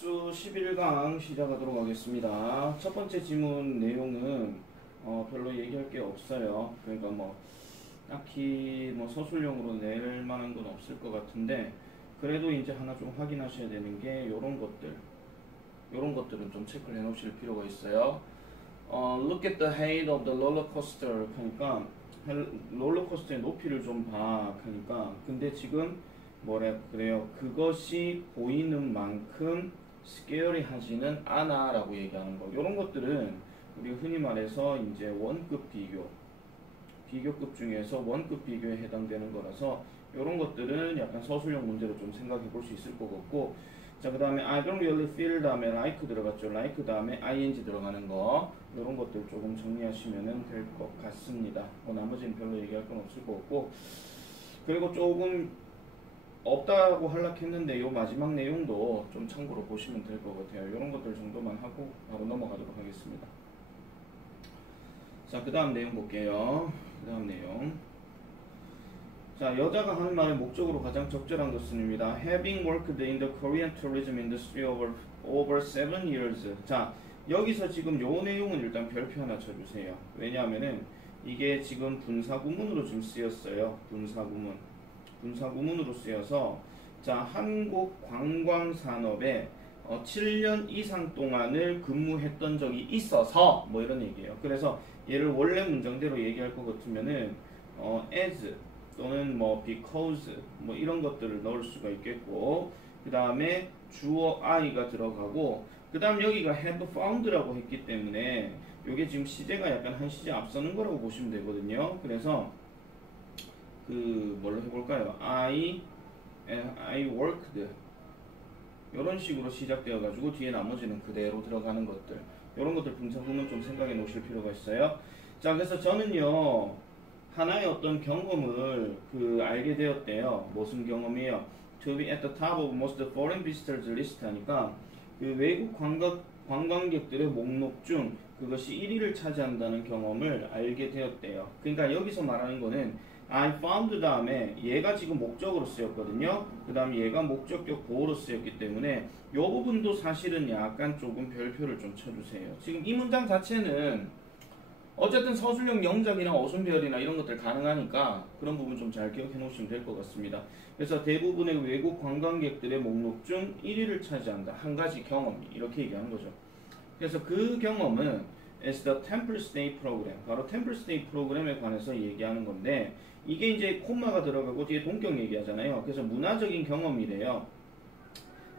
학수 11강 시작하도록 하겠습니다. 첫 번째 지문 내용은 별로 얘기할 게 없어요. 그러니까 뭐 딱히 뭐 서술형으로 낼 만한 건 없을 것 같은데, 그래도 이제 하나 좀 확인하셔야 되는 게 요런 것들은 좀 체크를 해 놓으실 필요가 있어요. Look at the height of the roller coaster. 그러니까 롤러코스터의 높이를 좀 봐. 그러니까 근데 지금 뭐래 그래요? 그것이 보이는 만큼 스케어리하지는 않아라고 얘기하는 거. 이런 것들은 우리 흔히 말해서 이제 원급 비교급 중에서 원급 비교에 해당되는 거라서 이런 것들은 약간 서술형 문제로 좀 생각해 볼 수 있을 것 같고, 자, 그 다음에 I don't really feel 다음에 like 들어갔죠. like 다음에 ing 들어가는 거, 이런 것들 조금 정리하시면 될 것 같습니다. 나머지는 별로 얘기할 건 없을 것 같고, 그리고 조금 없다고 하락했는데 요 마지막 내용도 좀 참고로 보시면 될 것 같아요. 이런 것들 정도만 하고 바로 넘어가도록 하겠습니다. 자, 그 다음 내용 볼게요. 그 다음 내용. 자, 여자가 하는 말의 목적으로 가장 적절한 것은입니다. Having worked in the Korean tourism industry over 7 years. 자, 여기서 지금 요 내용은 일단 별표 하나 쳐주세요. 왜냐하면은 이게 지금 분사구문으로 지금 쓰였어요. 분사구문으로 쓰여서, 자, 한국 관광산업에 7년 이상 동안을 근무했던 적이 있어서 뭐 이런 얘기예요. 그래서 얘를 원래 문장대로 얘기할 것 같으면은 as 또는 뭐 because 뭐 이런 것들을 넣을 수가 있겠고, 그 다음에 주어 I가 들어가고, 그 다음 여기가 have found라고 했기 때문에 요게 지금 시제가 약간 한 시제 앞서는 거라고 보시면 되거든요. 그래서 뭘로 해볼까요? I worked 이런 식으로 시작되어 가지고 뒤에 나머지는 그대로 들어가는 것들, 이런 것들 분사구문 좀 생각해 놓으실 필요가 있어요. 자, 그래서 저는요 하나의 어떤 경험을 알게 되었대요. 무슨 경험이에요? To be at the top of most foreign visitors list 하니까 외국 관광객들의 목록 중 그것이 1위를 차지한다는 경험을 알게 되었대요. 그러니까 여기서 말하는 거는 I found 다음에 얘가 지금 목적으로 쓰였거든요. 그 다음 얘가 목적격 보호로 쓰였기 때문에 이 부분도 사실은 약간 조금 별표를 좀 쳐주세요. 지금 이 문장 자체는 어쨌든 서술형 영작이나 어순배열이나 이런 것들 가능하니까 그런 부분 좀 잘 기억해 놓으시면 될 것 같습니다. 그래서 대부분의 외국 관광객들의 목록 중 1위를 차지한다. 한 가지 경험, 이렇게 얘기하는 거죠. 그래서 그 경험은 is the Temple Stay Program, 바로 Temple Stay 프로그램에 관해서 얘기하는 건데, 이게 이제 콤마가 들어가고 뒤에 동격 얘기하잖아요. 그래서 문화적인 경험이래요.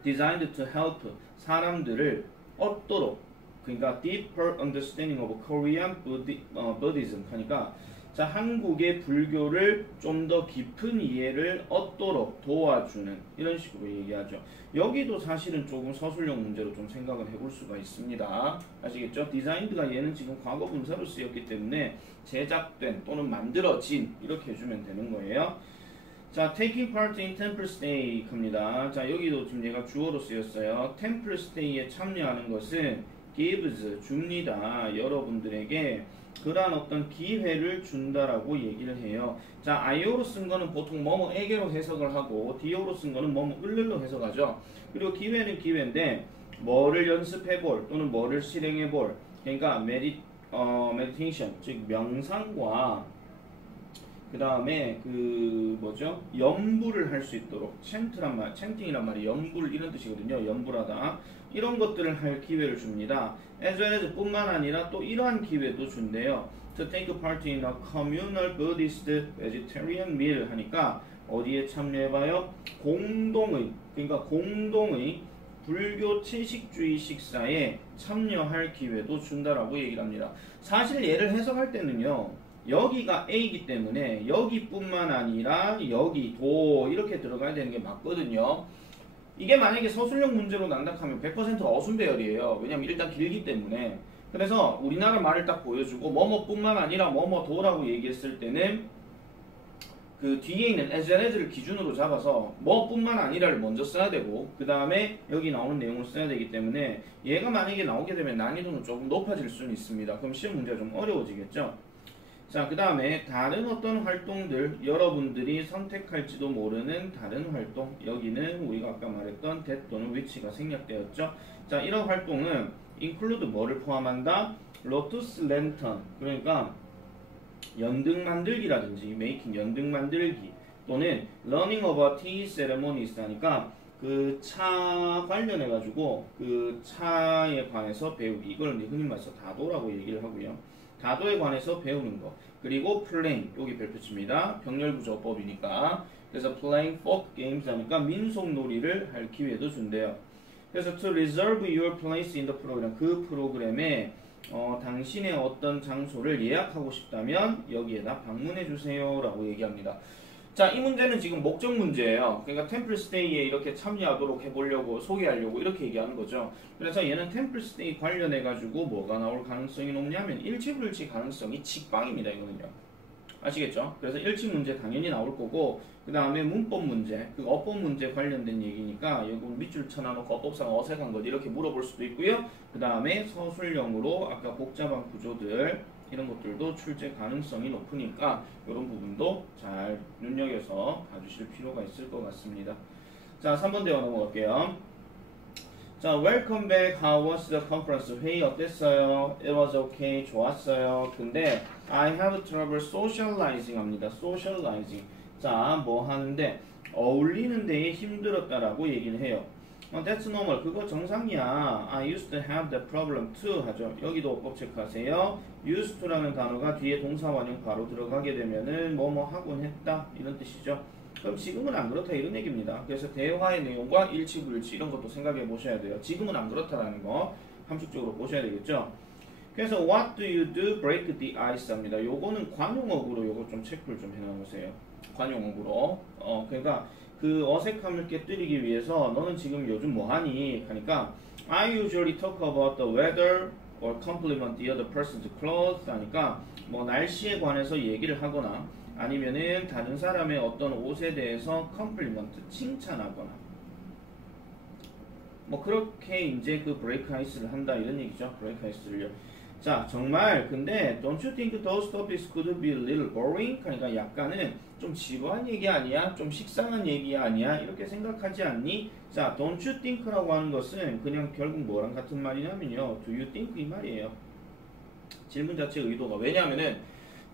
Designed to help 사람들을 얻도록, 그러니까 deeper understanding of Korean Buddhism 하니까, 자, 한국의 불교를 좀 더 깊은 이해를 얻도록 도와주는, 이런 식으로 얘기하죠. 여기도 사실은 조금 서술형 문제로 좀 생각을 해볼 수가 있습니다. 아시겠죠? designed가 얘는 지금 과거 분사로 쓰였기 때문에 제작된 또는 만들어진, 이렇게 해주면 되는 거예요. 자, taking part in temple stay 입니다. 자, 여기도 지금 얘가 주어로 쓰였어요. temple stay에 참여하는 것은 gives, 줍니다. 여러분들에게 그러한 어떤 기회를 준다라고 얘기를 해요. 자, IO로 쓴 거는 보통 뭐뭐에게로 해석을 하고, DO로 쓴 거는 뭐뭐 을를로 해석하죠. 그리고 기회는 기회인데 뭐를 연습해볼 또는 뭐를 실행해볼, 그러니까 meditation, 즉 명상과 그 다음에 연부를 할 수 있도록, chanting이란 말이 연부를 이런 뜻이거든요. 연부하다, 이런 것들을 할 기회를 줍니다. as well as 뿐만 아니라 또 이러한 기회도 준대요. to take part in a communal Buddhist vegetarian meal 하니까 어디에 참여해봐요? 그러니까 공동의 불교 채식주의 식사에 참여할 기회도 준다라고 얘기를 합니다. 사실 얘를 해석할 때는요, 여기가 A이기 때문에 여기뿐만 아니라 여기도 이렇게 들어가야 되는 게 맞거든요. 이게 만약에 서술형 문제로 난다하면 100% 어순배열이에요. 왜냐면 일단 길기 때문에. 그래서 우리나라 말을 딱 보여주고 뭐뭐뿐만 아니라 뭐뭐도라고 얘기했을 때는 그 뒤에 있는 as and as를 기준으로 잡아서 뭐뿐만 아니라를 먼저 써야 되고, 그 다음에 여기 나오는 내용을 써야 되기 때문에 얘가 만약에 나오게 되면 난이도는 조금 높아질 수는 있습니다. 그럼 시험 문제가 좀 어려워지겠죠. 자, 그 다음에 다른 어떤 활동들, 여러분들이 선택할지도 모르는 다른 활동, 여기는 우리가 아까 말했던 that 또는 which가 생략되었죠. 자, 이런 활동은 include 뭐를 포함한다? lotus lantern, 그러니까 연등 만들기라든지 making 연등 만들기 또는 learning about tea ceremonies 하니까 그 차 관련해 가지고 그 차에 관해서 배우기, 이걸 흔히 말해서 다도라고 얘기를 하고요. 다도에 관해서 배우는 거. 그리고 playing, 여기 별표치입니다. 병렬구조법이니까. 그래서 playing folk games 하니까 민속놀이를 할 기회도 준대요. 그래서 to reserve your place in the program, 그 프로그램에 당신의 어떤 장소를 예약하고 싶다면 여기에다 방문해 주세요 라고 얘기합니다. 자, 이 문제는 지금 목적 문제예요. 그러니까 템플스테이에 이렇게 참여하도록 해보려고 소개하려고 이렇게 얘기하는 거죠. 그래서 얘는 템플스테이 관련해 가지고 뭐가 나올 가능성이 높냐면 일치불일치 가능성이 직방입니다. 이거는요. 아시겠죠? 그래서 일치 문제 당연히 나올 거고 그 다음에 문법 문제, 그 어법 문제 관련된 얘기니까 여기 밑줄 쳐놔놓고 어법상 어색한 것 이렇게 물어볼 수도 있고요. 그 다음에 서술형으로 아까 복잡한 구조들 이런 것들도 출제 가능성이 높으니까 이런 부분도 잘 눈여겨서 봐주실 필요가 있을 것 같습니다. 자, 3번 대화 넘어갈게요. 자, welcome back. How was the conference? 회의 어땠어요? It was okay. 좋았어요. 근데 I have trouble socializing 합니다. socializing. 자, 뭐 하는데 어울리는 데에 힘들었다라고 얘기를 해요. That's normal. 그거 정상이야. I used to have that problem too 하죠. 여기도 어법 체크하세요. used to라는 단어가 뒤에 동사원형 바로 들어가게 되면은 뭐뭐 하곤 했다 이런 뜻이죠. 그럼 지금은 안 그렇다 이런 얘기입니다. 그래서 대화의 내용과 일치불일치 이런 것도 생각해 보셔야 돼요. 지금은 안 그렇다라는 거 함축적으로 보셔야 되겠죠. 그래서 what do you do break the ice 합니다. 요거는 관용어구로 요거 좀 체크를 좀 해놓으세요. 관용어구로. 그러니까 그 어색함을 깨뜨리기 위해서 너는 지금 요즘 뭐하니? 하니까 I usually talk about the weather or compliment the other person's clothes 하니까 뭐 날씨에 관해서 얘기를 하거나 아니면은 다른 사람의 어떤 옷에 대해서 compliment 칭찬하거나 뭐 그렇게 이제 그 break ice를 한다 이런 얘기죠. break ice를요. 자, 정말 근데 don't you think those topics could be a little boring? 그러니까 약간은 좀 지루한 얘기 아니야? 좀 식상한 얘기 아니야? 이렇게 생각하지 않니? 자, don't you think라고 하는 것은 그냥 결국 뭐랑 같은 말이냐면요. do you think 이 말이에요. 질문 자체의 의도가. 왜냐하면은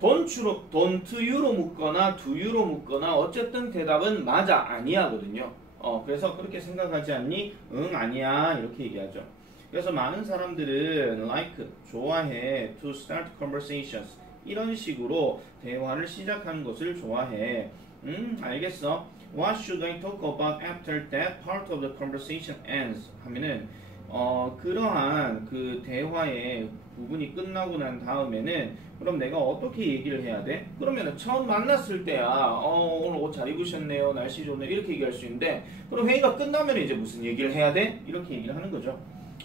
don't you로 묻거나 do you로 묻거나 어쨌든 대답은 맞아, 아니야 거든요. 그래서 그렇게 생각하지 않니? 응, 아니야. 이렇게 얘기하죠. 그래서 많은 사람들은 like, 좋아해, to start conversations 이런 식으로 대화를 시작하는 것을 좋아해. 알겠어. What should I talk about after that part of the conversation ends? 하면은 그러한 그 대화의 부분이 끝나고 난 다음에는 그럼 내가 어떻게 얘기를 해야 돼? 그러면은 처음 만났을 때야 오늘 옷 잘 입으셨네요, 날씨 좋네요 이렇게 얘기할 수 있는데 그럼 회의가 끝나면 이제 무슨 얘기를 해야 돼? 이렇게 얘기를 하는 거죠.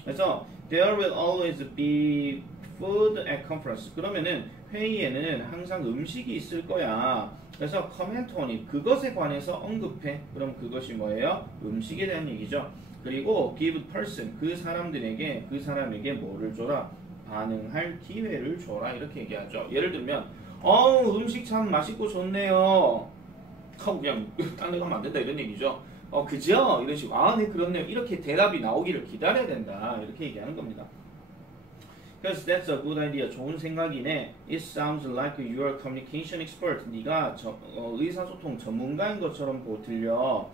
그래서 there will always be food at conference. 그러면은 회의에는 항상 음식이 있을 거야. 그래서 comment on it. 그것에 관해서 언급해. 그럼 그것이 뭐예요? 음식에 대한 얘기죠. 그리고 give person. 그 사람에게 뭐를 줘라? 반응할 기회를 줘라. 이렇게 얘기하죠. 예를 들면 음식 참 맛있고 좋네요. 하고 그냥 딴 데 가면 안 된다 이런 얘기죠. 그죠? 이런 식으로 네 그렇네요. 이렇게 대답이 나오기를 기다려야 된다. 이렇게 얘기하는 겁니다. 그래서 that's a good idea. 좋은 생각이네. It sounds like you're a communication expert. 네가 의사소통 전문가인 것처럼 들려.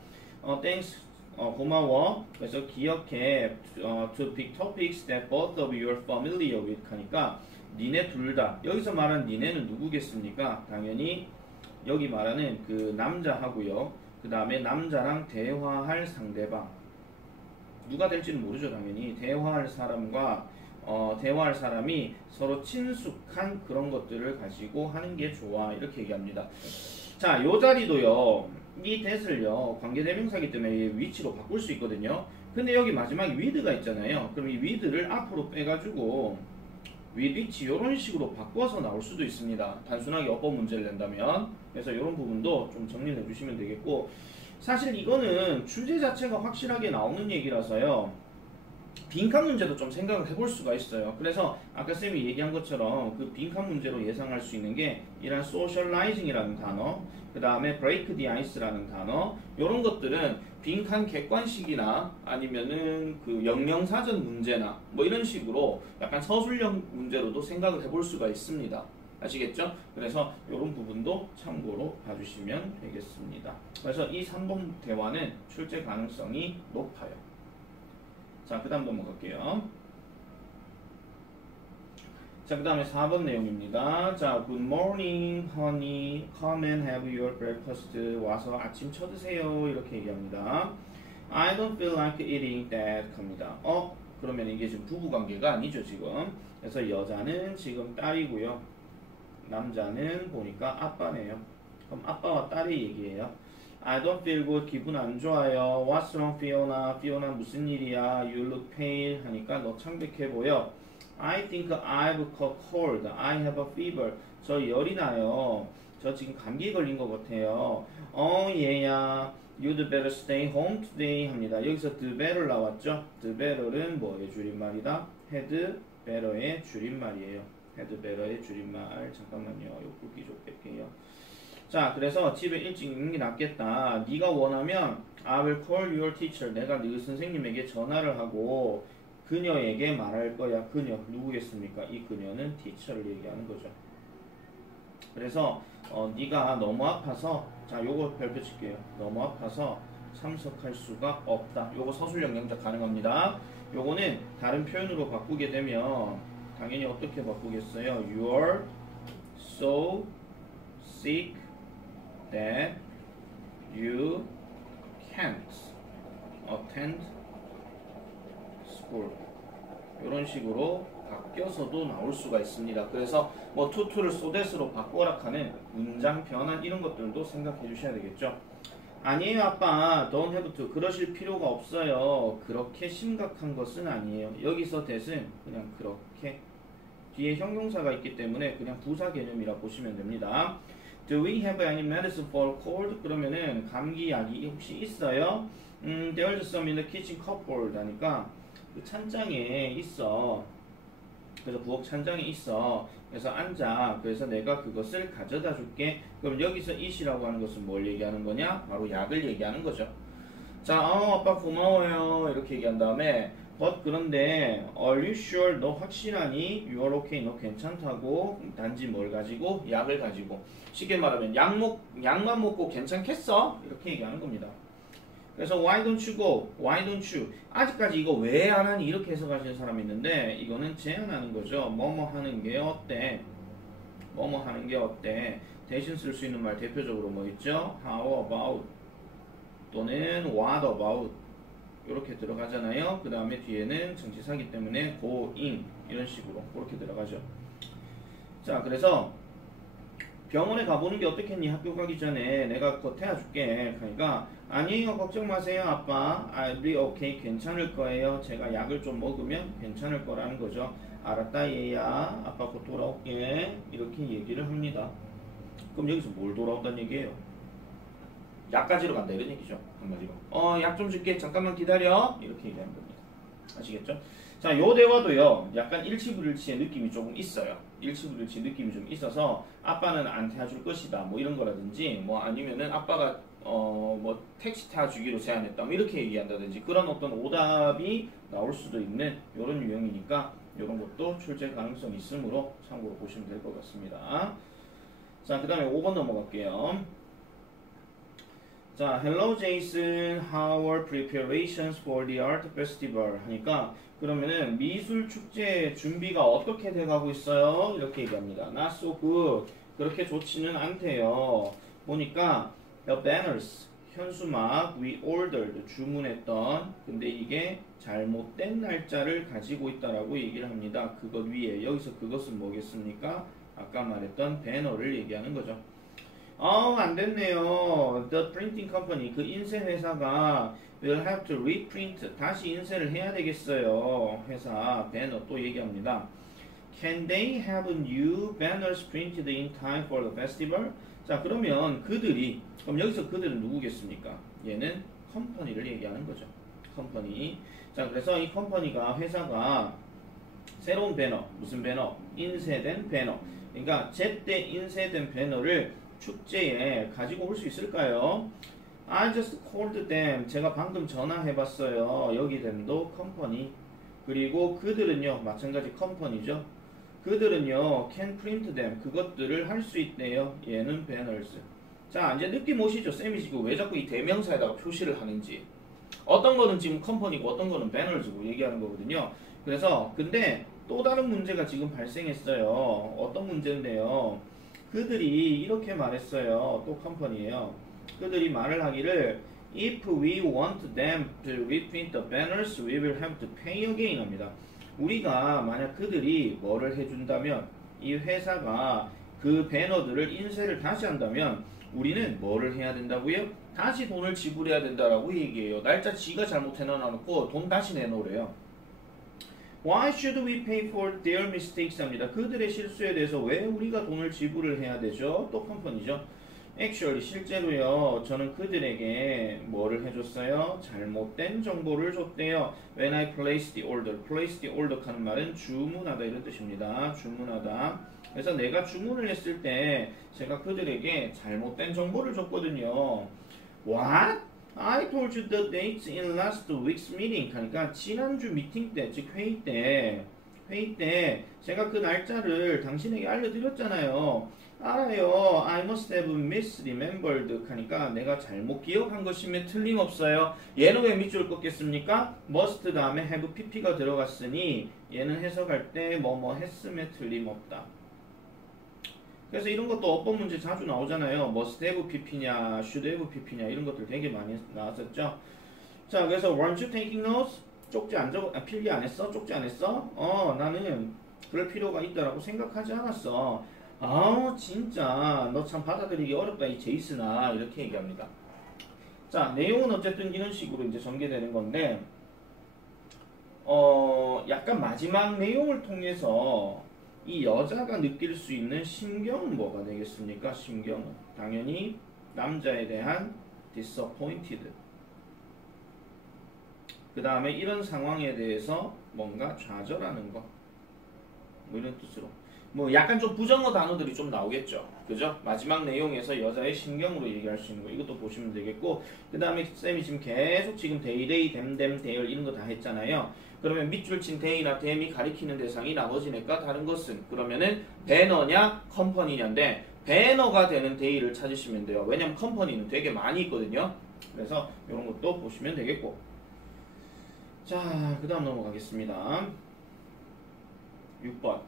Thanks. 고마워. 그래서 기억해. To pick topics that both of you are familiar with. 하니까 니네 둘 다. 여기서 말한 니네는 누구겠습니까? 당연히 여기 말하는 그 남자하고요. 그 다음에 남자랑 대화할 상대방 누가 될지는 모르죠. 당연히 대화할 사람이 서로 친숙한 그런 것들을 가지고 하는 게 좋아 이렇게 얘기합니다. 자, 요 자리도요 이 that을요 관계대명사기 때문에 위치로 바꿀 수 있거든요. 근데 여기 마지막에 with가 있잖아요. 그럼 이 with를 앞으로 빼가지고 with which 이런 식으로 바꿔서 나올 수도 있습니다. 단순하게 어법 문제를 낸다면. 그래서 이런 부분도 좀 정리해 주시면 되겠고 사실 이거는 주제 자체가 확실하게 나오는 얘기라서요. 빈칸 문제도 좀 생각을 해볼 수가 있어요. 그래서 아까 쌤이 얘기한 것처럼 그 빈칸 문제로 예상할 수 있는 게 이런 socializing이라는 단어, 그 다음에 break the ice라는 단어, 이런 것들은 빈칸 객관식이나 아니면은 그 영영사전 문제나 뭐 이런 식으로 약간 서술형 문제로도 생각을 해볼 수가 있습니다. 아시겠죠? 그래서 이런 부분도 참고로 봐주시면 되겠습니다. 그래서 이 3번 대화는 출제 가능성이 높아요. 자, 그 다음 넘어갈게요. 자, 그 다음에 4번 내용입니다. 자, good morning, honey. Come and have your breakfast. 와서 아침 쳐드세요. 이렇게 얘기합니다. I don't feel like eating that. 합니다. 그러면 이게 지금 부부관계가 아니죠, 지금. 그래서 여자는 지금 딸이고요. 남자는 보니까 아빠네요. 그럼 아빠와 딸의 얘기예요. I don't feel good. 기분 안 좋아요. What's wrong, Fiona? Fiona 무슨 일이야? You look pale. 하니까 너 창백해 보여. I think I've caught cold. I have a fever. 저 열이 나요. 저 지금 감기 걸린 것 같아요. 얘야. You'd better stay home today. 합니다. 여기서 the better 나왔죠? the better은 뭐의 줄임말이다? had better의 줄임말이에요. had better의 줄임말. 잠깐만요. 요 굵기 좀 뺄게요. 자, 그래서 집에 일찍 있는 게 낫겠다. 네가 원하면 I will call your teacher. 내가 네 선생님에게 전화를 하고 그녀에게 말할 거야. 그녀 누구겠습니까? 이 그녀는 teacher를 얘기하는 거죠. 그래서 네가 너무 아파서 자, 요거 별표 칠게요. 너무 아파서 참석할 수가 없다. 요거 서술형 영작 가능합니다. 요거는 다른 표현으로 바꾸게 되면 당연히 어떻게 바꾸겠어요? You're so sick that you can't attend school. 이런 식으로 바뀌어서도 나올 수가 있습니다. 그래서 뭐 투투를 so that으로 바꿔라 하는 문장 변환 이런 것들도 생각해 주셔야 되겠죠. 아니에요 아빠, don't have to. 그러실 필요가 없어요. 그렇게 심각한 것은 아니에요. 여기서 that은 그냥 그렇게 뒤에 형용사가 있기 때문에 그냥 부사 개념이라 보시면 됩니다. Do we have any medicine for cold? 그러면은 감기 약이 혹시 있어요? There's some in the kitchen cupboard 하니까 그 찬장에 있어. 그래서 부엌 찬장에 있어. 그래서 앉아. 그래서 내가 그것을 가져다 줄게. 그럼 여기서 it이라고 하는 것은 뭘 얘기하는 거냐? 바로 약을 얘기하는 거죠. 자, 아빠 고마워요. 이렇게 얘기한 다음에 but 그런데 are you sure? 너 확실하니? You're okay. 너 괜찮다고? 단지 뭘 가지고? 약을 가지고. 쉽게 말하면 약만 먹고 괜찮겠어? 이렇게 얘기하는 겁니다. 그래서 why don't you go? Why don't you? 아직까지 이거 왜 안 하니? 이렇게 해석하시는 사람이 있는데 이거는 제안하는 거죠. 뭐뭐 하는 게 어때? 뭐뭐 하는 게 어때? 대신 쓸 수 있는 말 대표적으로 뭐 있죠? How about? 또는 what about? 이렇게 들어가잖아요. 그 다음에 뒤에는 전치사기 때문에 going 이런 식으로 그렇게 들어가죠. 자, 그래서 병원에 가보는 게 어떻겠니? 학교 가기 전에 내가 그거 태워줄게. 그러니까 아니에요. 걱정 마세요. 아빠. I'll be okay. 괜찮을 거예요. 제가 약을 좀 먹으면 괜찮을 거라는 거죠. 알았다 얘야. 아빠 곧 돌아올게. 이렇게 얘기를 합니다. 그럼 여기서 뭘 돌아온다는 얘기예요? 약 가지러 간다 이런 얘기죠. 한마디로. 약 좀 줄게. 잠깐만 기다려. 이렇게 얘기하는 겁니다. 아시겠죠? 자, 요 대화도요. 약간 일치불일치의 느낌이 조금 있어요. 일치불일치 느낌이 좀 있어서 아빠는 안 태워줄 것이다. 뭐 이런 거라든지 뭐 아니면은 아빠가 뭐 택시 태워주기로 제안했다. 뭐 이렇게 얘기한다든지 그런 어떤 오답이 나올 수도 있는 이런 유형이니까 이런 것도 출제 가능성이 있으므로 참고로 보시면 될 것 같습니다. 자, 그 다음에 5번 넘어갈게요. 자, hello Jason, how are preparations for the art festival? 하니까 그러면은 미술 축제 준비가 어떻게 돼가고 있어요? 이렇게 얘기합니다. Not so good. 그렇게 좋지는 않대요. 보니까 the banners, 현수막 we ordered, 주문했던 근데 이게 잘못된 날짜를 가지고 있다라고 얘기를 합니다. 그것 위에 여기서 그것은 뭐겠습니까? 아까 말했던 배너를 얘기하는 거죠. 안 됐네요. The printing company, 그 인쇄 회사가 will have to reprint, 다시 인쇄를 해야 되겠어요. 회사, 배너 또 얘기합니다. Can they have new banners printed in time for the festival? 자, 그러면 그들이, 그럼 여기서 그들은 누구겠습니까? 얘는 컴퍼니를 얘기하는 거죠. 컴퍼니. 자, 그래서 이 컴퍼니가 회사가 새로운 배너, 무슨 배너? 인쇄된 배너. 그러니까 제때 인쇄된 배너를 축제에 가지고 올 수 있을까요? I just called them. 제가 방금 전화해봤어요. 여기 댐도 컴퍼니. 그리고 그들은요, 마찬가지 컴퍼니죠. 그들은요, can print them. 그것들을 할 수 있대요. 얘는 banners. 자, 이제 느낌 오시죠? 쌤이 지금 왜 자꾸 이 대명사에다가 표시를 하는지. 어떤 거는 지금 컴퍼니고 어떤 거는 banners고 얘기하는 거거든요. 그래서 근데 또 다른 문제가 지금 발생했어요. 어떤 문제인데요. 그들이 이렇게 말했어요. 또 컴퍼니예요. 그들이 말을 하기를 If we want them to reprint the banners, we will have to pay again 합니다. 우리가 만약 그들이 뭐를 해준다면 이 회사가 그 배너들을 인쇄를 다시 한다면 우리는 뭐를 해야 된다고요? 다시 돈을 지불해야 된다라고 얘기해요. 날짜 지가 잘못 해놔놓고 돈 다시 내놓으래요. Why should we pay for their mistakes 합니다. 그들의 실수에 대해서 왜 우리가 돈을 지불을 해야 되죠? 또 컴퍼니죠. Actually 실제로요. 저는 그들에게 뭐를 해줬어요? 잘못된 정보를 줬대요. When I placed the order. Place the order 하는 말은 주문하다 이런 뜻입니다. 주문하다. 그래서 내가 주문을 했을 때 제가 그들에게 잘못된 정보를 줬거든요. What? I told you the dates in last week's meeting. 그러니까 지난주 미팅 때, 즉 회의 때 제가 그 날짜를 당신에게 알려드렸잖아요. 알아요. I must have misremembered. 하니까 내가 잘못 기억한 것이면 틀림없어요. 얘는 왜 밑줄 긋겠습니까? must 다음에 have pp가 들어갔으니 얘는 해석할 때 뭐뭐 했음에 틀림없다. 그래서 이런 것도 어법 문제 자주 나오잖아요. must have pp냐, should have pp냐 이런 것들 되게 많이 나왔었죠. 자, 그래서 weren't you taking notes? 쪽지 안 적어, 필기 안 했어? 쪽지 안 했어? 나는 그럴 필요가 있다라고 생각하지 않았어. 진짜 너 참 받아들이기 어렵다 이 제이슨아 이렇게 얘기합니다. 자, 내용은 어쨌든 이런 식으로 이제 전개되는 건데 약간 마지막 내용을 통해서 이 여자가 느낄 수 있는 심경은 뭐가 되겠습니까? 심경은 당연히 남자에 대한 disappointed. 그 다음에 이런 상황에 대해서 뭔가 좌절하는 거. 뭐 이런 뜻으로. 뭐 약간 좀 부정어 단어들이 좀 나오겠죠. 그죠? 마지막 내용에서 여자의 심경으로 얘기할 수 있는 거. 이것도 보시면 되겠고. 그 다음에 쌤이 지금 계속 지금 데이, 댐, 대열 이런 거 다 했잖아요. 그러면 밑줄 친 데이나 댐이 가리키는 대상이 나머지니까 다른 것은 그러면은 배너냐 컴퍼니냐인데 배너가 되는 데이를 찾으시면 돼요. 왜냐면 컴퍼니는 되게 많이 있거든요. 그래서 이런 것도 보시면 되겠고. 자, 그 다음 넘어가겠습니다. 6번.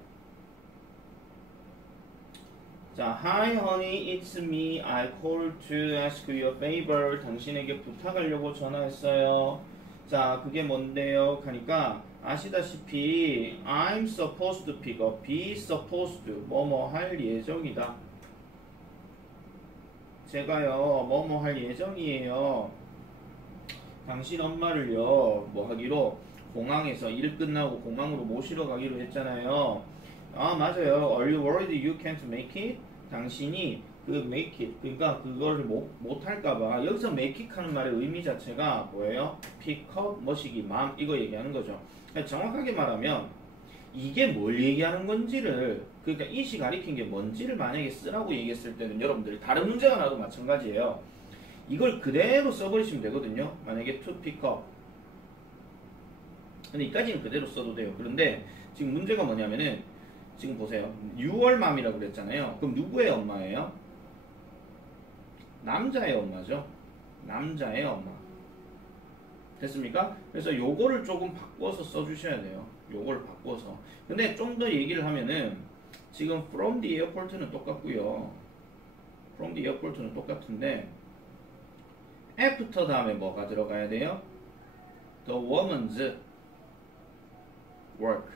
자, Hi honey, it's me. I called to ask you a favor. 당신에게 부탁하려고 전화했어요. 자, 그게 뭔데요? 하니까 아시다시피 I'm supposed to pick up, be supposed to 뭐뭐 할 예정이다. 제가요 뭐뭐 할 예정이에요. 당신 엄마를요 뭐 하기로 공항에서 일 끝나고 공항으로 모시러 가기로 했잖아요. 맞아요. Are you worried you can't make it? 당신이 그 make it 그러니까 그거를 못 할까봐 여기서 make it 하는 말의 의미 자체가 뭐예요? pick up 머시기 맘 이거 얘기하는 거죠. 그러니까 정확하게 말하면 이게 뭘 얘기하는 건지를 그러니까 이시 가리킨 게 뭔지를 만약에 쓰라고 얘기했을 때는 여러분들 다른 문제가 나도 마찬가지예요. 이걸 그대로 써버리시면 되거든요. 만약에 to pick up 근데 이까지는 그대로 써도 돼요. 그런데 지금 문제가 뭐냐면은 지금 보세요. 6월 맘이라고 그랬잖아요. 그럼 누구의 엄마예요? 남자의 엄마죠. 남자의 엄마. 됐습니까? 그래서 요거를 조금 바꿔서 써주셔야 돼요. 요거를 바꿔서. 근데 좀 더 얘기를 하면은 지금 from the airport는 똑같고요. from the airport는 똑같은데 after 다음에 뭐가 들어가야 돼요? The woman's work.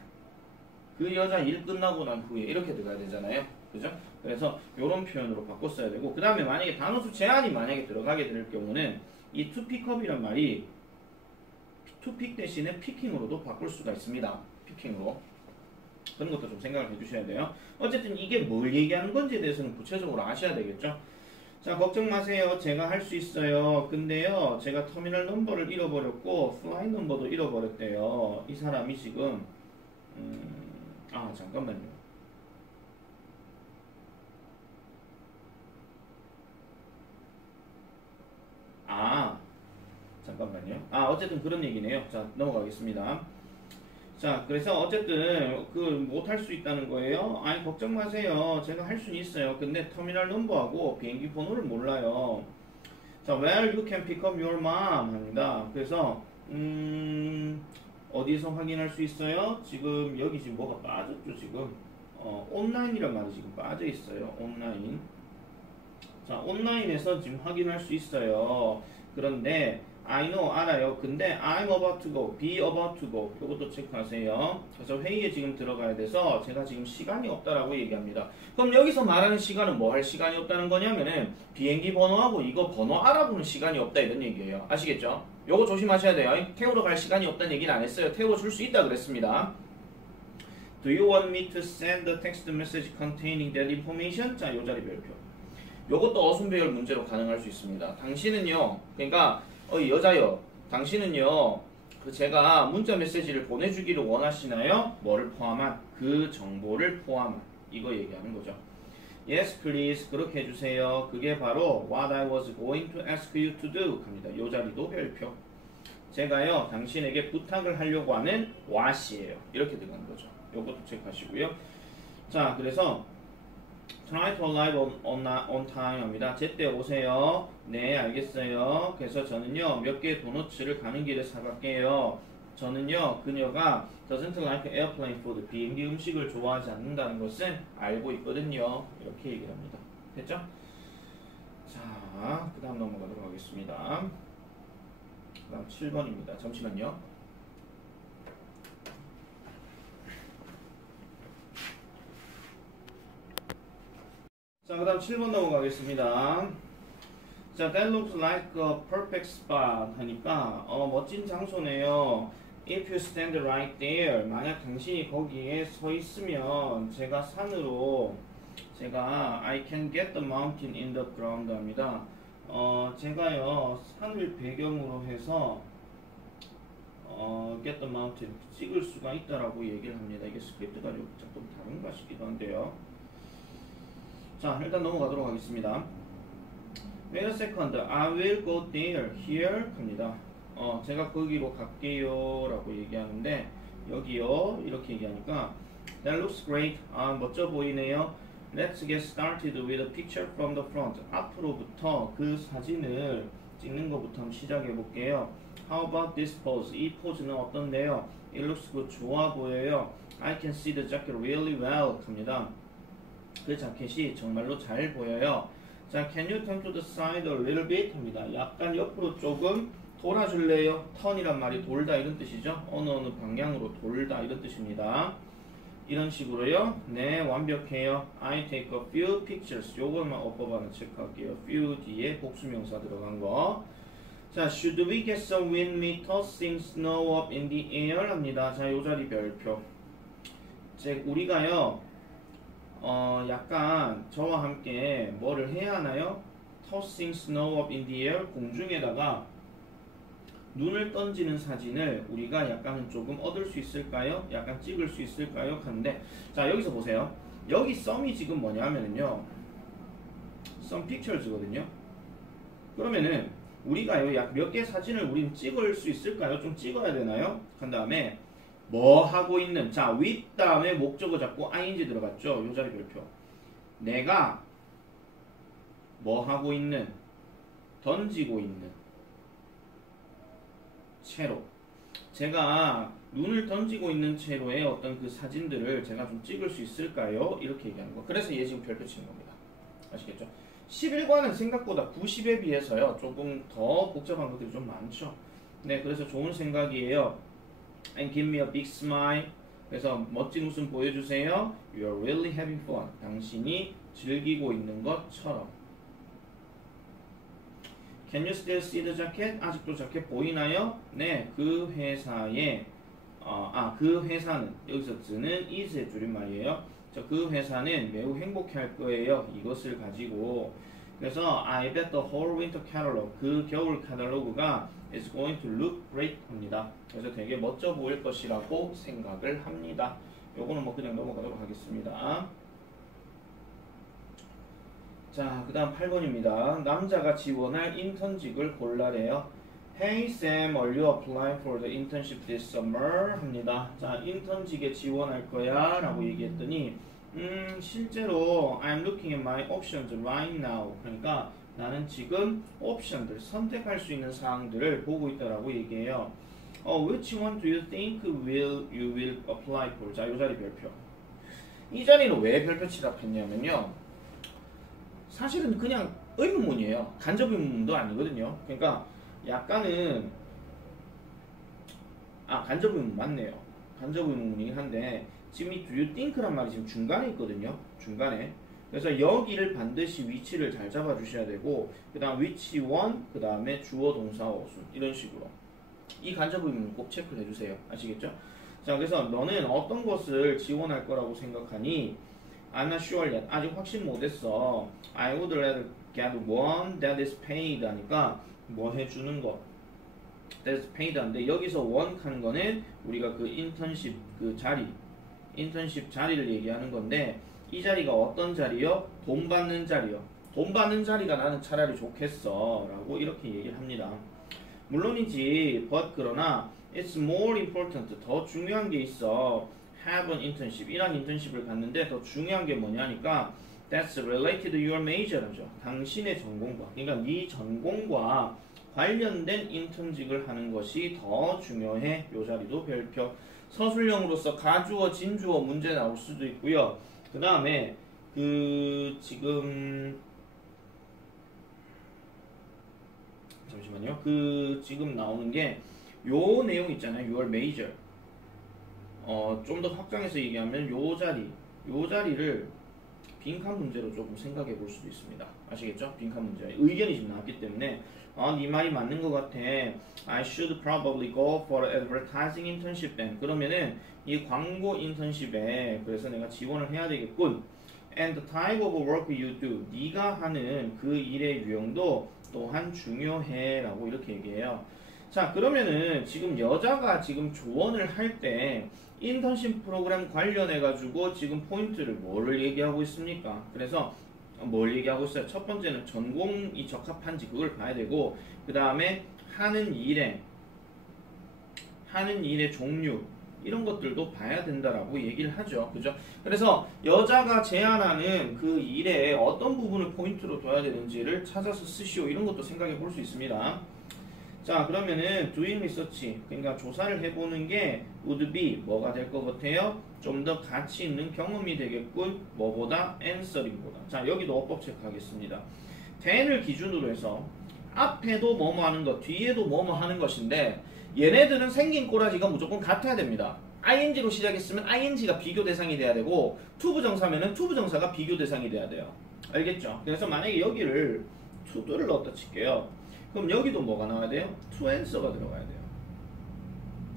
그 여자 일 끝나고 난 후에 이렇게 들어가야 되잖아요. 그죠? 그래서 이런 표현으로 바꿔 써야 되고 그 다음에 만약에 단어수 제한이 만약에 들어가게 될 경우는 이 to pick up이란 말이 to pick 대신에 picking으로도 바꿀 수가 있습니다. picking으로. 그런 것도 좀 생각을 해주셔야 돼요. 어쨌든 이게 뭘 얘기하는 건지에 대해서는 구체적으로 아셔야 되겠죠. 자, 걱정 마세요. 제가 할 수 있어요. 근데요, 제가 터미널 넘버를 잃어버렸고, 플라이 넘버도 잃어버렸대요. 이 사람이 지금, 잠깐만요. 잠깐만요. 어쨌든 그런 얘기네요. 자, 넘어가겠습니다. 자, 그래서 어쨌든 못할 수 있다는 거예요. 아니, 걱정 마세요. 제가 할 수는 있어요. 근데 터미널 넘버하고 비행기 번호를 몰라요. 자, where you can pick up your mom 합니다. 그래서 어디서 확인할 수 있어요? 지금 여기 지금 뭐가 빠졌죠, 지금. 온라인이란 말이 지금 빠져 있어요. 온라인. 자, 온라인에서 지금 확인할 수 있어요. 그런데 I know 알아요. 근데 I'm about to go, be about to go 이것도 체크하세요. 그래서 회의에 지금 들어가야 돼서 제가 지금 시간이 없다라고 얘기합니다. 그럼 여기서 말하는 시간은 뭐 할 시간이 없다는 거냐면은 비행기 번호하고 이거 번호 알아보는 시간이 없다 이런 얘기예요. 아시겠죠? 요거 조심하셔야 돼요. 태우러 갈 시간이 없다는 얘기는 안 했어요. 태우러 줄 수 있다 그랬습니다. Do you want me to send a text message containing that information? 자, 요 자리 별표. 요것도 어순배열 문제로 가능할 수 있습니다. 당신은요, 그러니까 여자요. 당신은요, 제가 문자 메시지를 보내주기를 원하시나요? 뭐를 포함한? 그 정보를 포함한. 이거 얘기하는 거죠. Yes, please. 그렇게 해주세요. 그게 바로 what I was going to ask you to do. 합니다. 요 자리도 별표. 제가요, 당신에게 부탁을 하려고 하는 what이에요. 이렇게 들어가는 거죠. 요것도 체크하시고요. 자, 그래서 Try to arrive on time 합니다. 제때 오세요. 네, 알겠어요. 그래서 저는요, 몇 개의 도너츠를 가는 길에 사갈게요. 저는요, 그녀가 doesn't like airplane food, 비행기 음식을 좋아하지 않는다는 것을 알고 있거든요. 이렇게 얘기를 합니다. 됐죠? 자, 그 다음 넘어가도록 하겠습니다. 그 다음 7번입니다. 잠시만요. 자, 그 다음 7번 넘어가겠습니다. 자, that looks like a perfect spot 하니까 멋진 장소네요. If you stand right there, 만약 당신이 거기에 서 있으면 제가 I can get the mountain in the ground 합니다. 제가요, 산을 배경으로 해서 get the mountain, 찍을 수가 있다라고 얘기를 합니다. 이게 스크립트가 조금 다른가 싶기도 한데요. 자, 일단 넘어가도록 하겠습니다. Wait a second, I will go there, here 합니다. 제가 거기로 갈게요 라고 얘기하는데 여기요 이렇게 얘기하니까 That looks great. 멋져 보이네요. Let's get started with a picture from the front. 앞으로부터 그 사진을 찍는 것부터 한번 시작해 볼게요. How about this pose? 이 포즈는 어떤데요? It looks good. 좋아 보여요. I can see the jacket really well 합니다. 그 자켓이 정말로 잘 보여요. 자, can you turn to the side a little bit? 합니다. 약간 옆으로 조금 돌아줄래요? 턴이란 말이 돌다 이런 뜻이죠. 어느 방향으로 돌다 이런 뜻입니다. 이런 식으로요. 네, 완벽해요. I take a few pictures. 요것만 어법 하나 체크할게요. few 뒤에 복수명사 들어간 거. 자, should we get some wind me tossing snow up in the air? 합니다. 자, 요 자리 별표. 우리가요. 약간 저와 함께 뭐를 해야 하나요? Tossing snow up in the air, 공중에다가 눈을 던지는 사진을 우리가 약간 조금 얻을 수 있을까요? 약간 찍을 수 있을까요? 하는데 자, 여기서 보세요. 여기 썸이 지금 뭐냐면요, some pictures거든요. 그러면은 우리가요, 약 몇 개 사진을 우리는 찍을 수 있을까요? 좀 찍어야 되나요? 한 다음에 뭐 하고 있는, 자, with 다음에 목적어 잡고 ing 들어갔죠. 요 자리 별표. 내가 뭐 하고 있는, 던지고 있는 채로, 제가 눈을 던지고 있는 채로의 어떤 그 사진들을 제가 좀 찍을 수 있을까요? 이렇게 얘기하는 거. 그래서 얘 지금 별표 치는 겁니다. 아시겠죠? 11과는 생각보다 90에 비해서요, 조금 더 복잡한 것들이 좀 많죠. 네, 그래서 좋은 생각이에요. And give me a big smile. 그래서 멋진 웃음 보여주세요. You are really having fun. 당신이 즐기고 있는 것처럼. Can you still see the jacket? 아직도 자켓 보이나요? 네, 그 회사에 그 회사는, 여기서 즈는 is의 줄임말이에요. 그 회사는 매우 행복해할 거예요. 이것을 가지고 그래서 I bet the whole winter catalog, 그 겨울 카탈로그가 is going to look great 합니다. 그래서 되게 멋져 보일 것이라고 생각을 합니다. 요거는 뭐 그냥 넘어가도록 하겠습니다. 자, 그 다음 8번입니다. 남자가 지원할 인턴직을 골라래요. Hey Sam, are you applying for the internship this summer? 합니다. 자, 인턴직에 지원할 거야 라고 얘기했더니 실제로 I'm looking at my options right now. 그러니까 나는 지금 옵션들, 선택할 수 있는 사항들을 보고 있다라고 얘기해요. Which one do you think you will apply for? 자, 이 자리 별표. 이 자리는 왜 별표 칠합했냐면요. 사실은 그냥 의문문이에요. 간접 의문문도 아니거든요. 그러니까 약간은 간접 의문문 맞네요. 간접 의문문이긴 한데 지금 이 do you think란 말이 지금 중간에 있거든요. 중간에. 그래서 여기를 반드시 위치를 잘 잡아주셔야 되고 그 다음 which one, 그 다음에 주어, 동사, 어순 이런 식으로 이 간접 의문문 꼭 체크를 해주세요. 아시겠죠? 자, 그래서 너는 어떤 것을 지원할 거라고 생각하니? I'm not sure yet. 아직 확신 못했어. I would rather get one that is paid 하니까 뭐 해주는 거 that is paid 한데 여기서 one 하는 거는 우리가 그 인턴십 그 자리 인턴십 자리를 얘기하는 건데 이 자리가 어떤 자리요? 돈 받는 자리요. 돈 받는 자리가 나는 차라리 좋겠어 라고 이렇게 얘기를 합니다. 물론이지 but 그러나 it's more important 더 중요한 게 있어. have an internship 이런 인턴십을 갖는데 더 중요한 게 뭐냐니까 that's related to your major죠. 당신의 전공과 그러니까 네 전공과 관련된 인턴직을 하는 것이 더 중요해. 요 자리도 별표. 서술형으로서 가주어, 진주어 문제 나올 수도 있고요. 그 다음에 지금 잠시만요. 지금 나오는 게 요 내용 있잖아요. your major. 좀 더 확장해서 얘기하면 요 자리를 빈칸 문제로 조금 생각해 볼 수도 있습니다. 아시겠죠? 빈칸 문제. 의견이 지금 나왔기 때문에 네 말이 맞는 것 같아. I should probably go for advertising internship then. 그러면은 이 광고 인턴십에 그래서 내가 지원을 해야 되겠군. And the type of work you do. 네가 하는 그 일의 유형도 또한 중요해 라고 이렇게 얘기해요. 자, 그러면은 지금 여자가 지금 조언을 할 때 인턴십 프로그램 관련해 가지고 지금 포인트를 뭐를 얘기하고 있습니까? 그래서 뭘 얘기하고 있어요? 첫 번째는 전공이 적합한지 그걸 봐야 되고 그 다음에 하는 일의 종류 이런 것들도 봐야 된다라고 얘기를 하죠. 그죠? 그래서 여자가 제안하는 그 일에 어떤 부분을 포인트로 둬야 되는지를 찾아서 쓰시오. 이런 것도 생각해 볼 수 있습니다. 자, 그러면은 doing research, 그러니까 조사를 해보는 게 would be 뭐가 될 것 같아요? 좀 더 가치 있는 경험이 되겠군. 뭐보다? answering보다. 자, 여기도 어법 체크하겠습니다. then을 기준으로 해서 앞에도 뭐뭐 하는 것, 뒤에도 뭐뭐 하는 것인데 얘네들은 생긴 꼬라지가 무조건 같아야 됩니다. ing로 시작했으면 ing가 비교 대상이 돼야 되고 to 부정사면은 to 부정사가 비교 대상이 돼야 돼요. 알겠죠? 그래서 만약에 여기를 to를 넣었다 칠게요. 그럼 여기도 뭐가 나와야 돼요? to answer가 들어가야 돼요.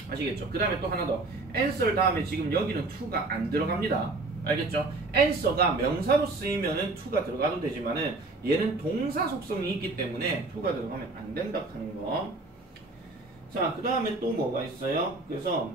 아시겠죠? 그 다음에 또 하나 더. answer 다음에 지금 여기는 to가 안 들어갑니다. 알겠죠? answer가 명사로 쓰이면은 to가 들어가도 되지만은 얘는 동사 속성이 있기 때문에 to가 들어가면 안 된다 하는 거. 자, 그 다음에 또 뭐가 있어요? 그래서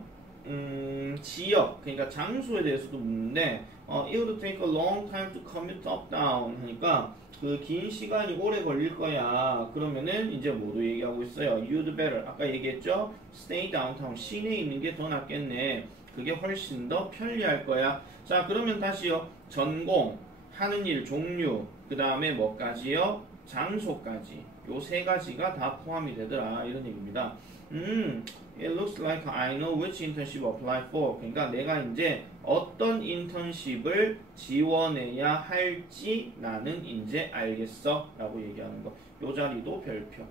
지역, 그러니까 장소에 대해서도 묻는데 it would take a long time to commute up down 하니까 그 긴 시간이 오래 걸릴 거야. 그러면은 이제 모두 얘기하고 있어요. You'd better. 아까 얘기했죠? Stay downtown. 시내에 있는 게 더 낫겠네. 그게 훨씬 더 편리할 거야. 자, 그러면 다시요. 전공, 하는 일, 종류, 그 다음에 뭐까지요? 장소까지. 요 세 가지가 다 포함이 되더라. 이런 얘기입니다. It looks like I know which internship apply for. 그러니까 내가 이제 어떤 인턴십을 지원해야 할지 나는 이제 알겠어 라고 얘기하는 거. 요 자리도 별표.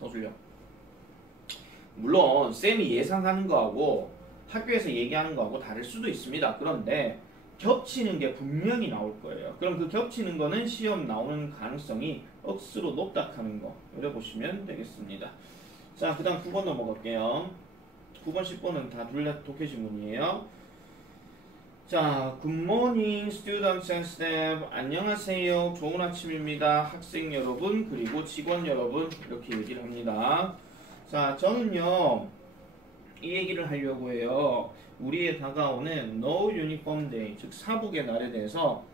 서술형. 물론 쌤이 예상하는 거하고 학교에서 얘기하는 거하고 다를 수도 있습니다. 그런데 겹치는 게 분명히 나올 거예요. 그럼 그 겹치는 거는 시험 나오는 가능성이 억수로 높다 하는 거. 이래 보시면 되겠습니다. 자, 그 다음 9번 넘어갈게요. 9번, 10번은 다 둘 다 독해지문이에요. 자, good morning, students and staff. 안녕하세요. 좋은 아침입니다. 학생 여러분, 그리고 직원 여러분. 이렇게 얘기를 합니다. 자, 저는요, 이 얘기를 하려고 해요. 우리의 다가오는 No Uniform Day, 즉 사복의 날에 대해서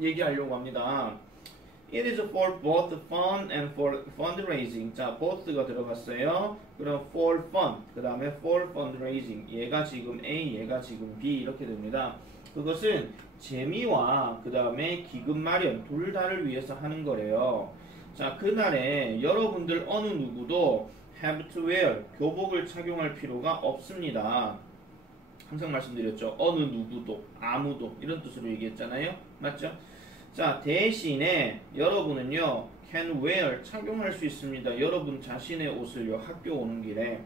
얘기하려고 합니다. It is for both fun and for fundraising. 자, both가 들어갔어요. 그럼 for fun, 그 다음에 for fundraising. 얘가 지금 A, 얘가 지금 B 이렇게 됩니다. 그것은 재미와 그 다음에 기금 마련 둘 다를 위해서 하는 거래요. 자, 그날에 여러분들 어느 누구도 have to wear, 교복을 착용할 필요가 없습니다. 항상 말씀드렸죠. 어느 누구도, 아무도 이런 뜻으로 얘기했잖아요. 맞죠? 자, 대신에 여러분은요 can wear, 착용할 수 있습니다. 여러분 자신의 옷을요 학교 오는 길에.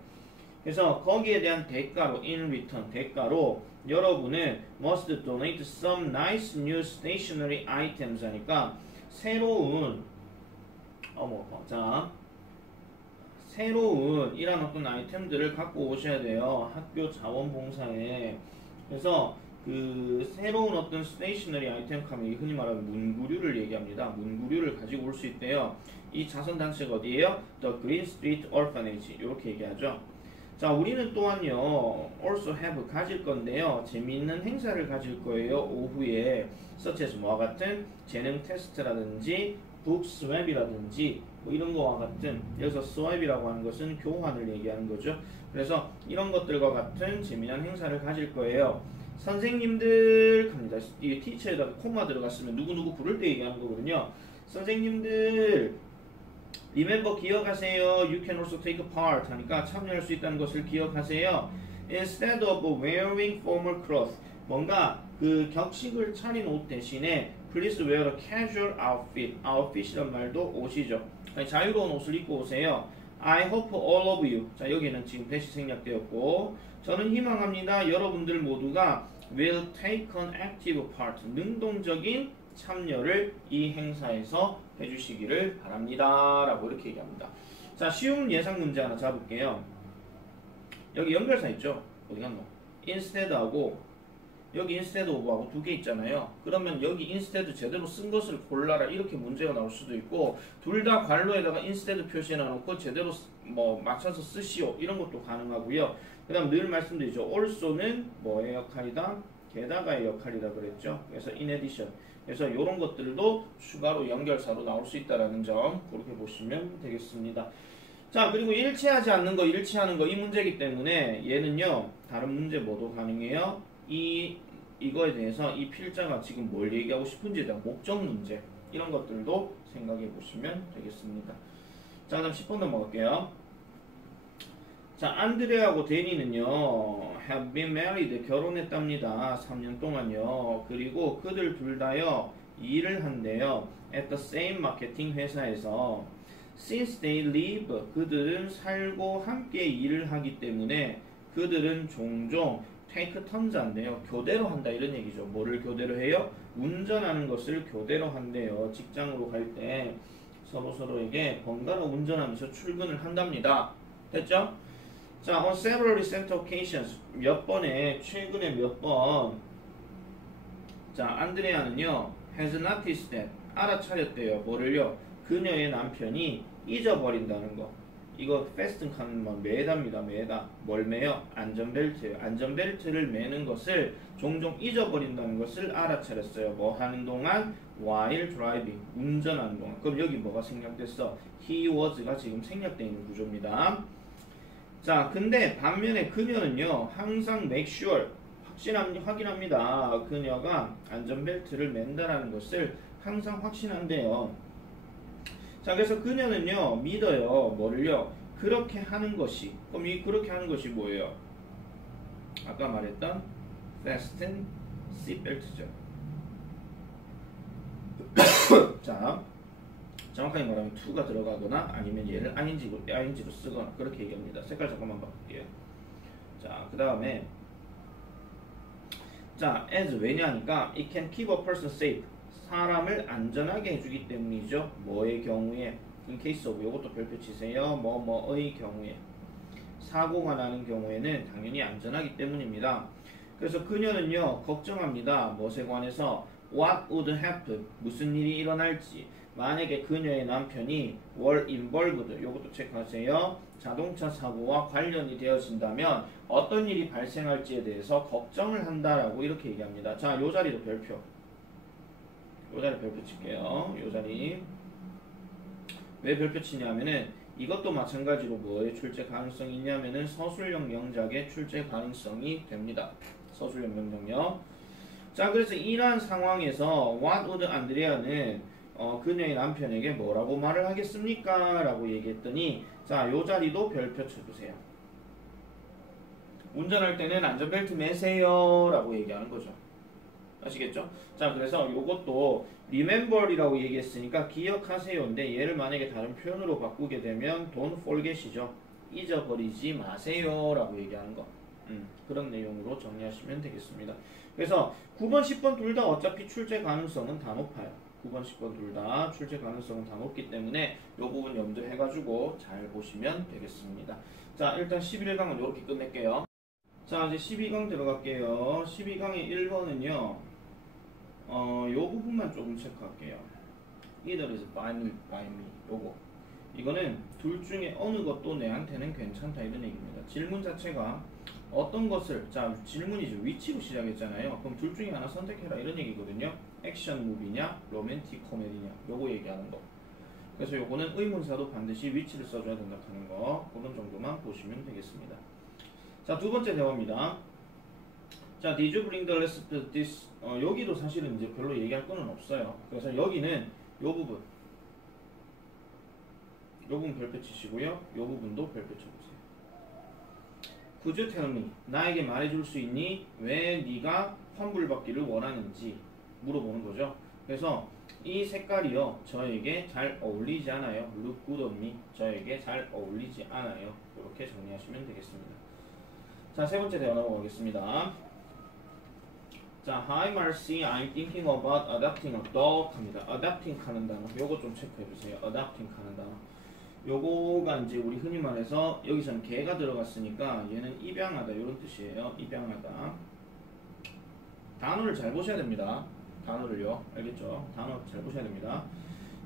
그래서 거기에 대한 대가로 in return, 대가로 여러분은 must donate some nice new stationery items 하니까 새로운 새로운 이런 어떤 아이템들을 갖고 오셔야 돼요. 학교 자원봉사에. 그래서 그 새로운 어떤 스테이셔너리 아이템 하면 흔히 말하는 문구류를 얘기합니다. 문구류를 가지고 올 수 있대요. 이 자선단체가 어디예요? The Green Street Orphanage 이렇게 얘기하죠. 자, 우리는 또한요 also have 가질 건데요. 재미있는 행사를 가질 거예요. 오후에 such as 뭐와 같은 재능 테스트라든지 북 스왑이라든지 뭐 이런 거와 같은, 여기서 스왑이라고 하는 것은 교환을 얘기하는 거죠. 그래서 이런 것들과 같은 재미난 행사를 가질 거예요. 선생님들 합니다. 이 티처에다가 콤마 들어갔으면 누구누구 부를 때 얘기하는 거거든요. 선생님들 remember, 기억하세요. You can also take part 하니까 참여할 수 있다는 것을 기억하세요. Instead of wearing formal clothes, 뭔가 그 격식을 차린 옷 대신에 please wear a casual outfit. outfit이란 말도 옷이죠. 자유로운 옷을 입고 오세요. I hope all of you. 자, 여기는 지금 대시 생략되었고, 저는 희망합니다. 여러분들 모두가 will take an active part. 능동적인 참여를 이 행사에서 해주시기를 바랍니다. 라고 이렇게 얘기합니다. 자, 쉬운 예상 문제 하나 잡을게요. 여기 연결사 있죠? 어디 갔노? instead하고 여기 instead of하고 두 개 있잖아요. 그러면 여기 instead 제대로 쓴 것을 골라라 이렇게 문제가 나올 수도 있고, 둘 다 괄호에다가 instead 표시해 놔놓고 제대로 뭐 맞춰서 쓰시오 이런 것도 가능하고요. 그 다음 늘 말씀드리죠. also는 뭐의 역할이다? 게다가의 역할이다 그랬죠. 그래서 in addition. 그래서 이런 것들도 추가로 연결사로 나올 수 있다는 점 그렇게 보시면 되겠습니다. 자, 그리고 일치하지 않는 거, 일치하는 거 이 문제이기 때문에 얘는요 다른 문제 뭐도 가능해요. 이거에 대해서 이 필자가 지금 뭘 얘기하고 싶은지에 대한 목적 문제 이런 것들도 생각해 보시면 되겠습니다. 자, 그다음 10번 넘어갈게요. 자, 안드레하고 데니는요 have been married, 결혼했답니다. 3년 동안요. 그리고 그들 둘 다요 일을 한대요. at the same 마케팅 회사에서. since they live, 그들은 살고 함께 일을 하기 때문에 그들은 종종 take turns 한대요. 교대로 한다 이런 얘기죠. 뭐를 교대로 해요? 운전하는 것을 교대로 한대요. 직장으로 갈 때 서로에게 번갈아 운전하면서 출근을 한답니다. 됐죠? 자, on several recent occasions, 몇 번에, 최근에 몇 번. 자, 안드레아는요 has noticed that, 알아차렸대요. 뭐를요? 그녀의 남편이 잊어버린다는 거. 이거 패스트 하면 매답니다. 매다. 뭘 매요? 안전벨트예요. 안전벨트를 매는 것을 종종 잊어버린다는 것을 알아차렸어요. 뭐 하는 동안? while driving, 운전하는 동안. 그럼 여기 뭐가 생략됐어? he was가 지금 생략되어 있는 구조입니다. 자, 근데 반면에 그녀는요 항상 make sure, 확인합니다. 그녀가 안전벨트를 맨다라는 것을 항상 확신한대요. 자, 그래서 그녀는요 믿어요. 뭐를요? 그렇게 하는 것이. 그럼 이 그렇게 하는 것이 뭐예요? 아까 말했던 fasten seatbelt죠. 자, 정확하게 말하면 to가 들어가거나 아니면 얘를 ing로 쓰거나 그렇게 얘기합니다. 색깔 잠깐만 바꿀게요. 자, 그 다음에 자, as 왜냐니까 it can keep a person safe, 사람을 안전하게 해주기 때문이죠. 뭐의 경우에? in case of, 이것도 별표 치세요. 뭐의 경우에. 사고가 나는 경우에는 당연히 안전하기 때문입니다. 그래서 그녀는요 걱정합니다. 무엇에 관해서? What would happen? 무슨 일이 일어날지. 만약에 그녀의 남편이 were involved, 요것도 체크하세요. 자동차 사고와 관련이 되어진다면 어떤 일이 발생할지에 대해서 걱정을 한다라고 이렇게 얘기합니다. 자, 요 자리도 별표. 요 자리 별표 칠게요. 요 자리. 왜 별표 치냐면은 이것도 마찬가지로 뭐에 출제 가능성이 있냐면은 서술형 명작의 출제 가능성이 됩니다. 서술형 명작요. 자, 그래서 이러한 상황에서 What would 안드레아는 그녀의 남편에게 뭐라고 말을 하겠습니까? 라고 얘기했더니 자, 요 자리도 별표 쳐주세요. 운전할 때는 안전벨트 매세요 라고 얘기하는 거죠. 아시겠죠? 자, 그래서 요것도 remember이라고 얘기했으니까 기억하세요인데 얘를 만약에 다른 표현으로 바꾸게 되면 don't forget이죠. 잊어버리지 마세요 라고 얘기하는 거. 그런 내용으로 정리하시면 되겠습니다. 그래서 9번, 10번 둘 다 어차피 출제 가능성은 다 높아요. 9번, 10번 둘 다 출제 가능성은 다 높기 때문에 이 부분 염두해가지고 잘 보시면 되겠습니다. 자, 일단 11강은 이렇게 끝낼게요. 자, 이제 12강 들어갈게요. 12강의 1번은요 요 부분만 조금 체크할게요. Either is by me, 요거 이거는 둘 중에 어느 것도 내한테는 괜찮다 이런 얘기입니다. 질문 자체가 어떤 것을, 자 질문이죠. 위치로 시작했잖아요. 그럼 둘 중에 하나 선택해라 이런 얘기거든요. 액션 무비냐 로맨틱 코미디냐 요거 얘기하는 거. 그래서 요거는 의문사도 반드시 위치를 써줘야 된다 하는 거, 그런 정도만 보시면 되겠습니다. 자, 두 번째 대화입니다. 자, did you bring the rest of this? 여기도 사실은 이제 별로 얘기할 거는 없어요. 그래서 여기는 요 부분 별표 치시고요. 요 부분도 별표 쳐주세요. Could you tell me? 나에게 말해줄 수 있니? 왜 네가 환불받기를 원하는지 물어보는 거죠. 그래서 이 색깔이요 저에게 잘 어울리지 않아요. Look good on me. 저에게 잘 어울리지 않아요. 이렇게 정리하시면 되겠습니다. 자, 세 번째 대화 넘어가겠습니다. 자, Hi Marcy, I'm thinking about adopting a dog 합니다. adopting 하는 단어, 요거 좀 체크해 주세요. adopting 하는 단어. 요거가 이제 우리 흔히 말해서 여기서는 개가 들어갔으니까 얘는 입양하다 이런 뜻이에요. 입양하다. 단어를 잘 보셔야 됩니다. 단어를요. 알겠죠? 단어 잘 보셔야 됩니다.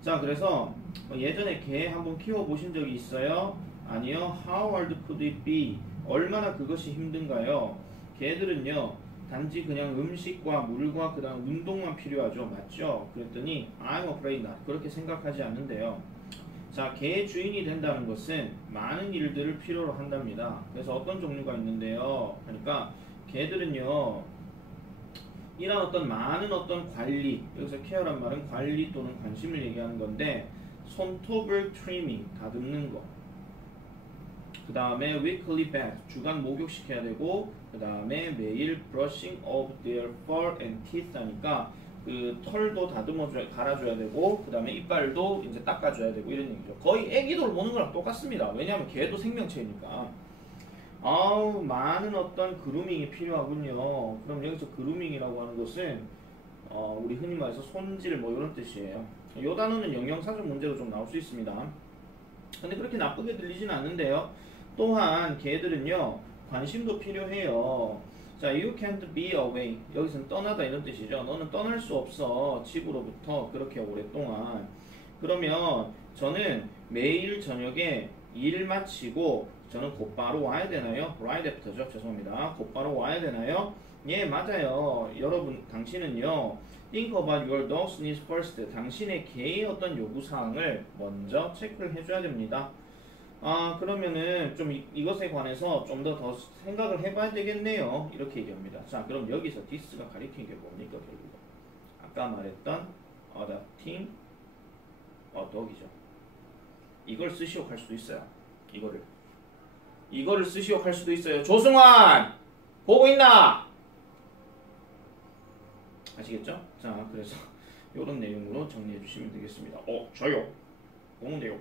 자, 그래서 예전에 개 한번 키워보신 적이 있어요? 아니요. How hard could it be? 얼마나 그것이 힘든가요? 개들은요 단지 그냥 음식과 물과 그 다음 운동만 필요하죠. 맞죠? 그랬더니 I'm afraid not. 그렇게 생각하지 않는데요. 자, 개의 주인이 된다는 것은 많은 일들을 필요로 한답니다. 그래서 어떤 종류가 있는데요. 그러니까 개들은요 이런 어떤 많은 어떤 관리, 여기서 케어란 말은 관리 또는 관심을 얘기하는 건데 손톱을 트리밍, 다듬는 거, 그 다음에 weekly bath, 주간 목욕시켜야 되고, 그 다음에 매일 brushing of their fur and teeth 하니까 그 털도 다듬어줘야, 갈아줘야 되고, 그 다음에 이빨도 이제 닦아줘야 되고 이런 얘기죠. 거의 애기들 보는 거랑 똑같습니다. 왜냐하면 걔도 생명체니까. 아우, 많은 어떤 그루밍이 필요하군요. 그럼 여기서 그루밍이라고 하는 것은 우리 흔히 말해서 손질 뭐 이런 뜻이에요. 이 단어는 영영사전 문제로 좀 나올 수 있습니다. 근데 그렇게 나쁘게 들리진 않는데요. 또한 개들은요 관심도 필요해요. 자, you can't be away. 여기서는 떠나다 이런 뜻이죠. 너는 떠날 수 없어. 집으로부터 그렇게 오랫동안. 그러면 저는 매일 저녁에 일 마치고 저는 곧바로 와야 되나요? right after죠. 죄송합니다. 곧바로 와야 되나요? 예, 맞아요. 여러분, 당신은요 think about your dog's needs first. 당신의 개의 어떤 요구사항을 먼저 체크를 해줘야 됩니다. 아, 그러면은 좀 이것에 관해서 좀 더 생각을 해봐야 되겠네요. 이렇게 얘기합니다. 자, 그럼 여기서 this가 가리키는 게 뭡니까, 결국? 아까 말했던 adopting a dog이죠. 이걸 쓰시옥할 수도 있어요. 이거를 쓰시옥할 수도 있어요. 조승환! 보고 있나? 아시겠죠? 자, 그래서 이런 내용으로 정리해 주시면 되겠습니다. 저요? 오는데요.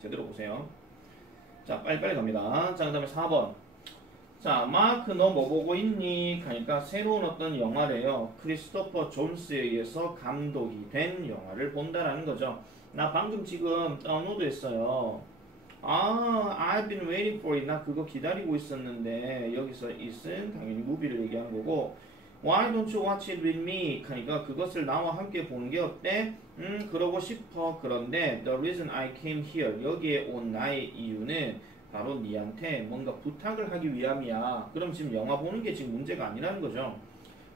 제대로 보세요. 자, 빨리빨리 갑니다. 자, 그 다음에 4번. 자, 마크 너 뭐 보고 있니? 하니까 새로운 어떤 영화래요. 크리스토퍼 존스에 의해서 감독이 된 영화를 본다라는 거죠. 나 방금 지금 다운로드 했어요. I've been waiting for it. 나 그거 기다리고 있었는데 여기서 it은 당연히 movie를 얘기한 거고 Why don't you watch it with me? 그러니까 그것을 나와 함께 보는 게 어때? 그러고 싶어. 그런데 the reason I came here 여기에 온 나의 이유는 바로 니한테 뭔가 부탁을 하기 위함이야. 그럼 지금 영화 보는 게 지금 문제가 아니라는 거죠.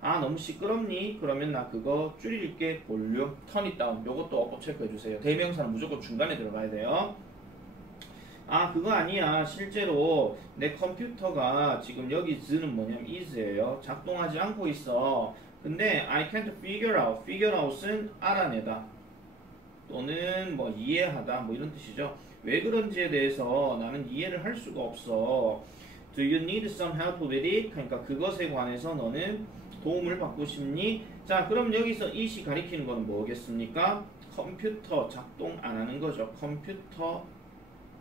너무 시끄럽니? 그러면 나 그거 줄일게. 볼륨, turn it down. 요것도 어법 체크해 주세요. 대명사는 무조건 중간에 들어가야 돼요. 그거 아니야. 실제로 내 컴퓨터가 지금 여기 is는 뭐냐면 is예요. 작동하지 않고 있어. 근데 I can't figure out. figure out은 알아내다. 또는 뭐 이해하다. 뭐 이런 뜻이죠. 왜 그런지에 대해서 나는 이해를 할 수가 없어. Do you need some help with it? 그러니까 그것에 관해서 너는 도움을 받고 싶니? 자, 그럼 여기서 it이 가리키는 건 뭐겠습니까? 컴퓨터 작동 안 하는 거죠. 컴퓨터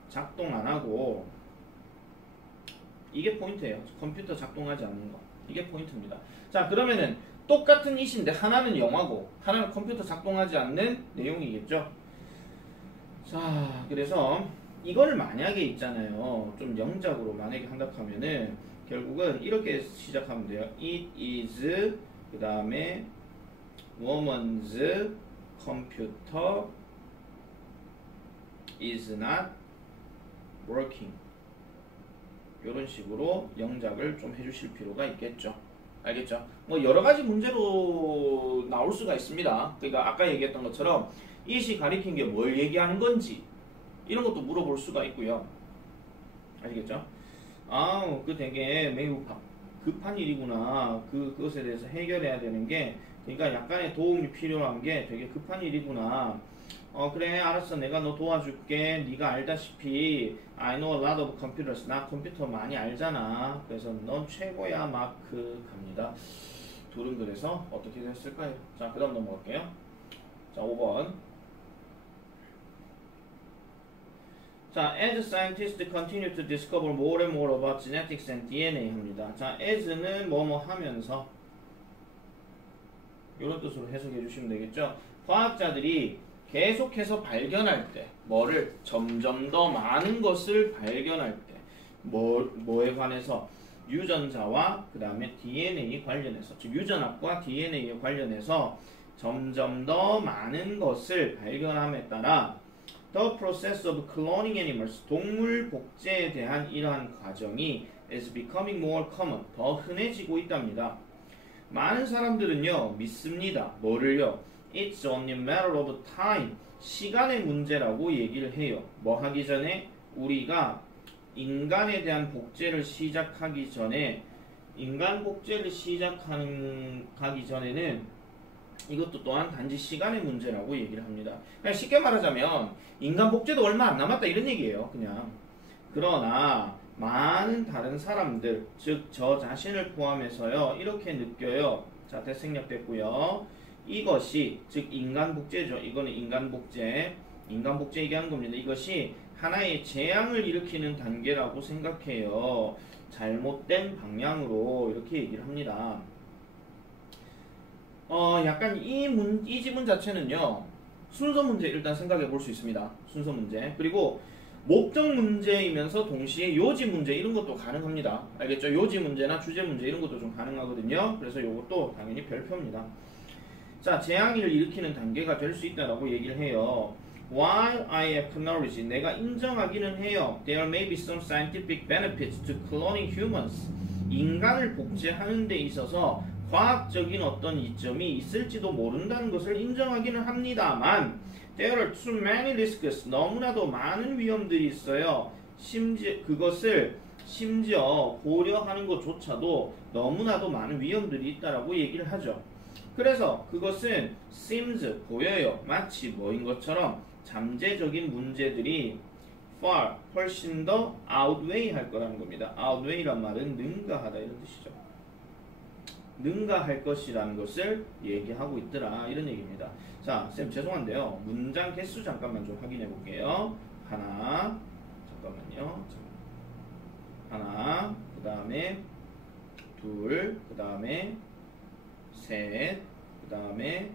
작동 안 하고 이게 포인트예요. 컴퓨터 작동하지 않는 거. 이게 포인트입니다. 자, 그러면은 똑같은 it인데 하나는 영화고 하나는 컴퓨터 작동하지 않는 내용이겠죠. 자, 그래서 이거를 만약에 있잖아요. 좀 영작으로 만약에 한다 하면은 결국은 이렇게 시작하면 돼요. It is 그 다음에 woman's computer is not working. 이런 식으로 영작을 좀 해주실 필요가 있겠죠. 알겠죠? 뭐 여러 가지 문제로 나올 수가 있습니다. 그러니까 아까 얘기했던 것처럼 it이 가리킨 게 뭘 얘기하는 건지 이런 것도 물어볼 수가 있고요. 아시겠죠? 그 되게 매우 급한 일이구나. 그것에 대해서 해결해야 되는 게, 그러니까 약간의 도움이 필요한 게 되게 급한 일이구나. 그래, 알았어. 내가 너 도와줄게. 네가 알다시피 I know a lot of computers. 나 컴퓨터 많이 알잖아. 그래서 넌 최고야, 마크. 갑니다. 둘은 그래서 어떻게 됐을까요? 자, 그 다음 넘어갈게요. 자, 5번. 자, as scientists continue to discover more and more about genetics and DNA 합니다. 자, as는 뭐뭐 하면서 이런 뜻으로 해석해 주시면 되겠죠. 과학자들이 계속해서 발견할 때 뭐를 점점 더 많은 것을 발견할 때 뭐에 관해서 유전자와 그 다음에 DNA 관련해서 즉 유전학과 DNA에 관련해서 점점 더 많은 것을 발견함에 따라 The process of cloning animals, 동물 복제에 대한 이러한 과정이 is becoming more common, 더 흔해지고 있답니다. 많은 사람들은요, 믿습니다. 뭐를요? It's only a matter of time, 시간의 문제라고 얘기를 해요. 뭐 하기 전에? 우리가 인간에 대한 복제를 시작하기 전에, 인간 복제를 가기 전에는 이것도 또한 단지 시간의 문제라고 얘기를 합니다. 그냥 쉽게 말하자면 인간 복제도 얼마 안 남았다 이런 얘기예요. 그냥. 그러나 많은 다른 사람들, 즉 저 자신을 포함해서요. 이렇게 느껴요. 자, 대생략됐고요. 이것이 즉 인간 복제죠. 이거는 인간 복제 얘기하는 겁니다. 이것이 하나의 재앙을 일으키는 단계라고 생각해요. 잘못된 방향으로 이렇게 얘기를 합니다. 약간 이 지문 자체는요, 순서 문제 일단 생각해 볼 수 있습니다. 순서 문제. 그리고 목적 문제이면서 동시에 요지 문제 이런 것도 가능합니다. 알겠죠? 요지 문제나 주제 문제 이런 것도 좀 가능하거든요. 그래서 이것도 당연히 별표입니다. 자, 재앙을 일으키는 단계가 될 수 있다라고 얘기를 해요. While I acknowledge, 내가 인정하기는 해요. There may be some scientific benefits to cloning humans. 인간을 복제하는 데 있어서 과학적인 어떤 이점이 있을지도 모른다는 것을 인정하기는 합니다만 There are too many risks. 너무나도 많은 위험들이 있어요. 심지어 고려하는 것조차도 너무나도 많은 위험들이 있다라고 얘기를 하죠. 그래서 그것은 seems 보여요. 마치 뭐인 것처럼 잠재적인 문제들이 far 훨씬 더 outweigh 할 거라는 겁니다. outweigh란 말은 능가하다 이런 뜻이죠. 능가할 것이라는 것을 얘기하고 있더라 이런 얘기입니다. 자, 쌤 죄송한데요. 문장 개수 잠깐만 좀 확인해 볼게요. 하나, 잠깐만요. 하나, 그 다음에 둘, 그 다음에 셋, 그 다음에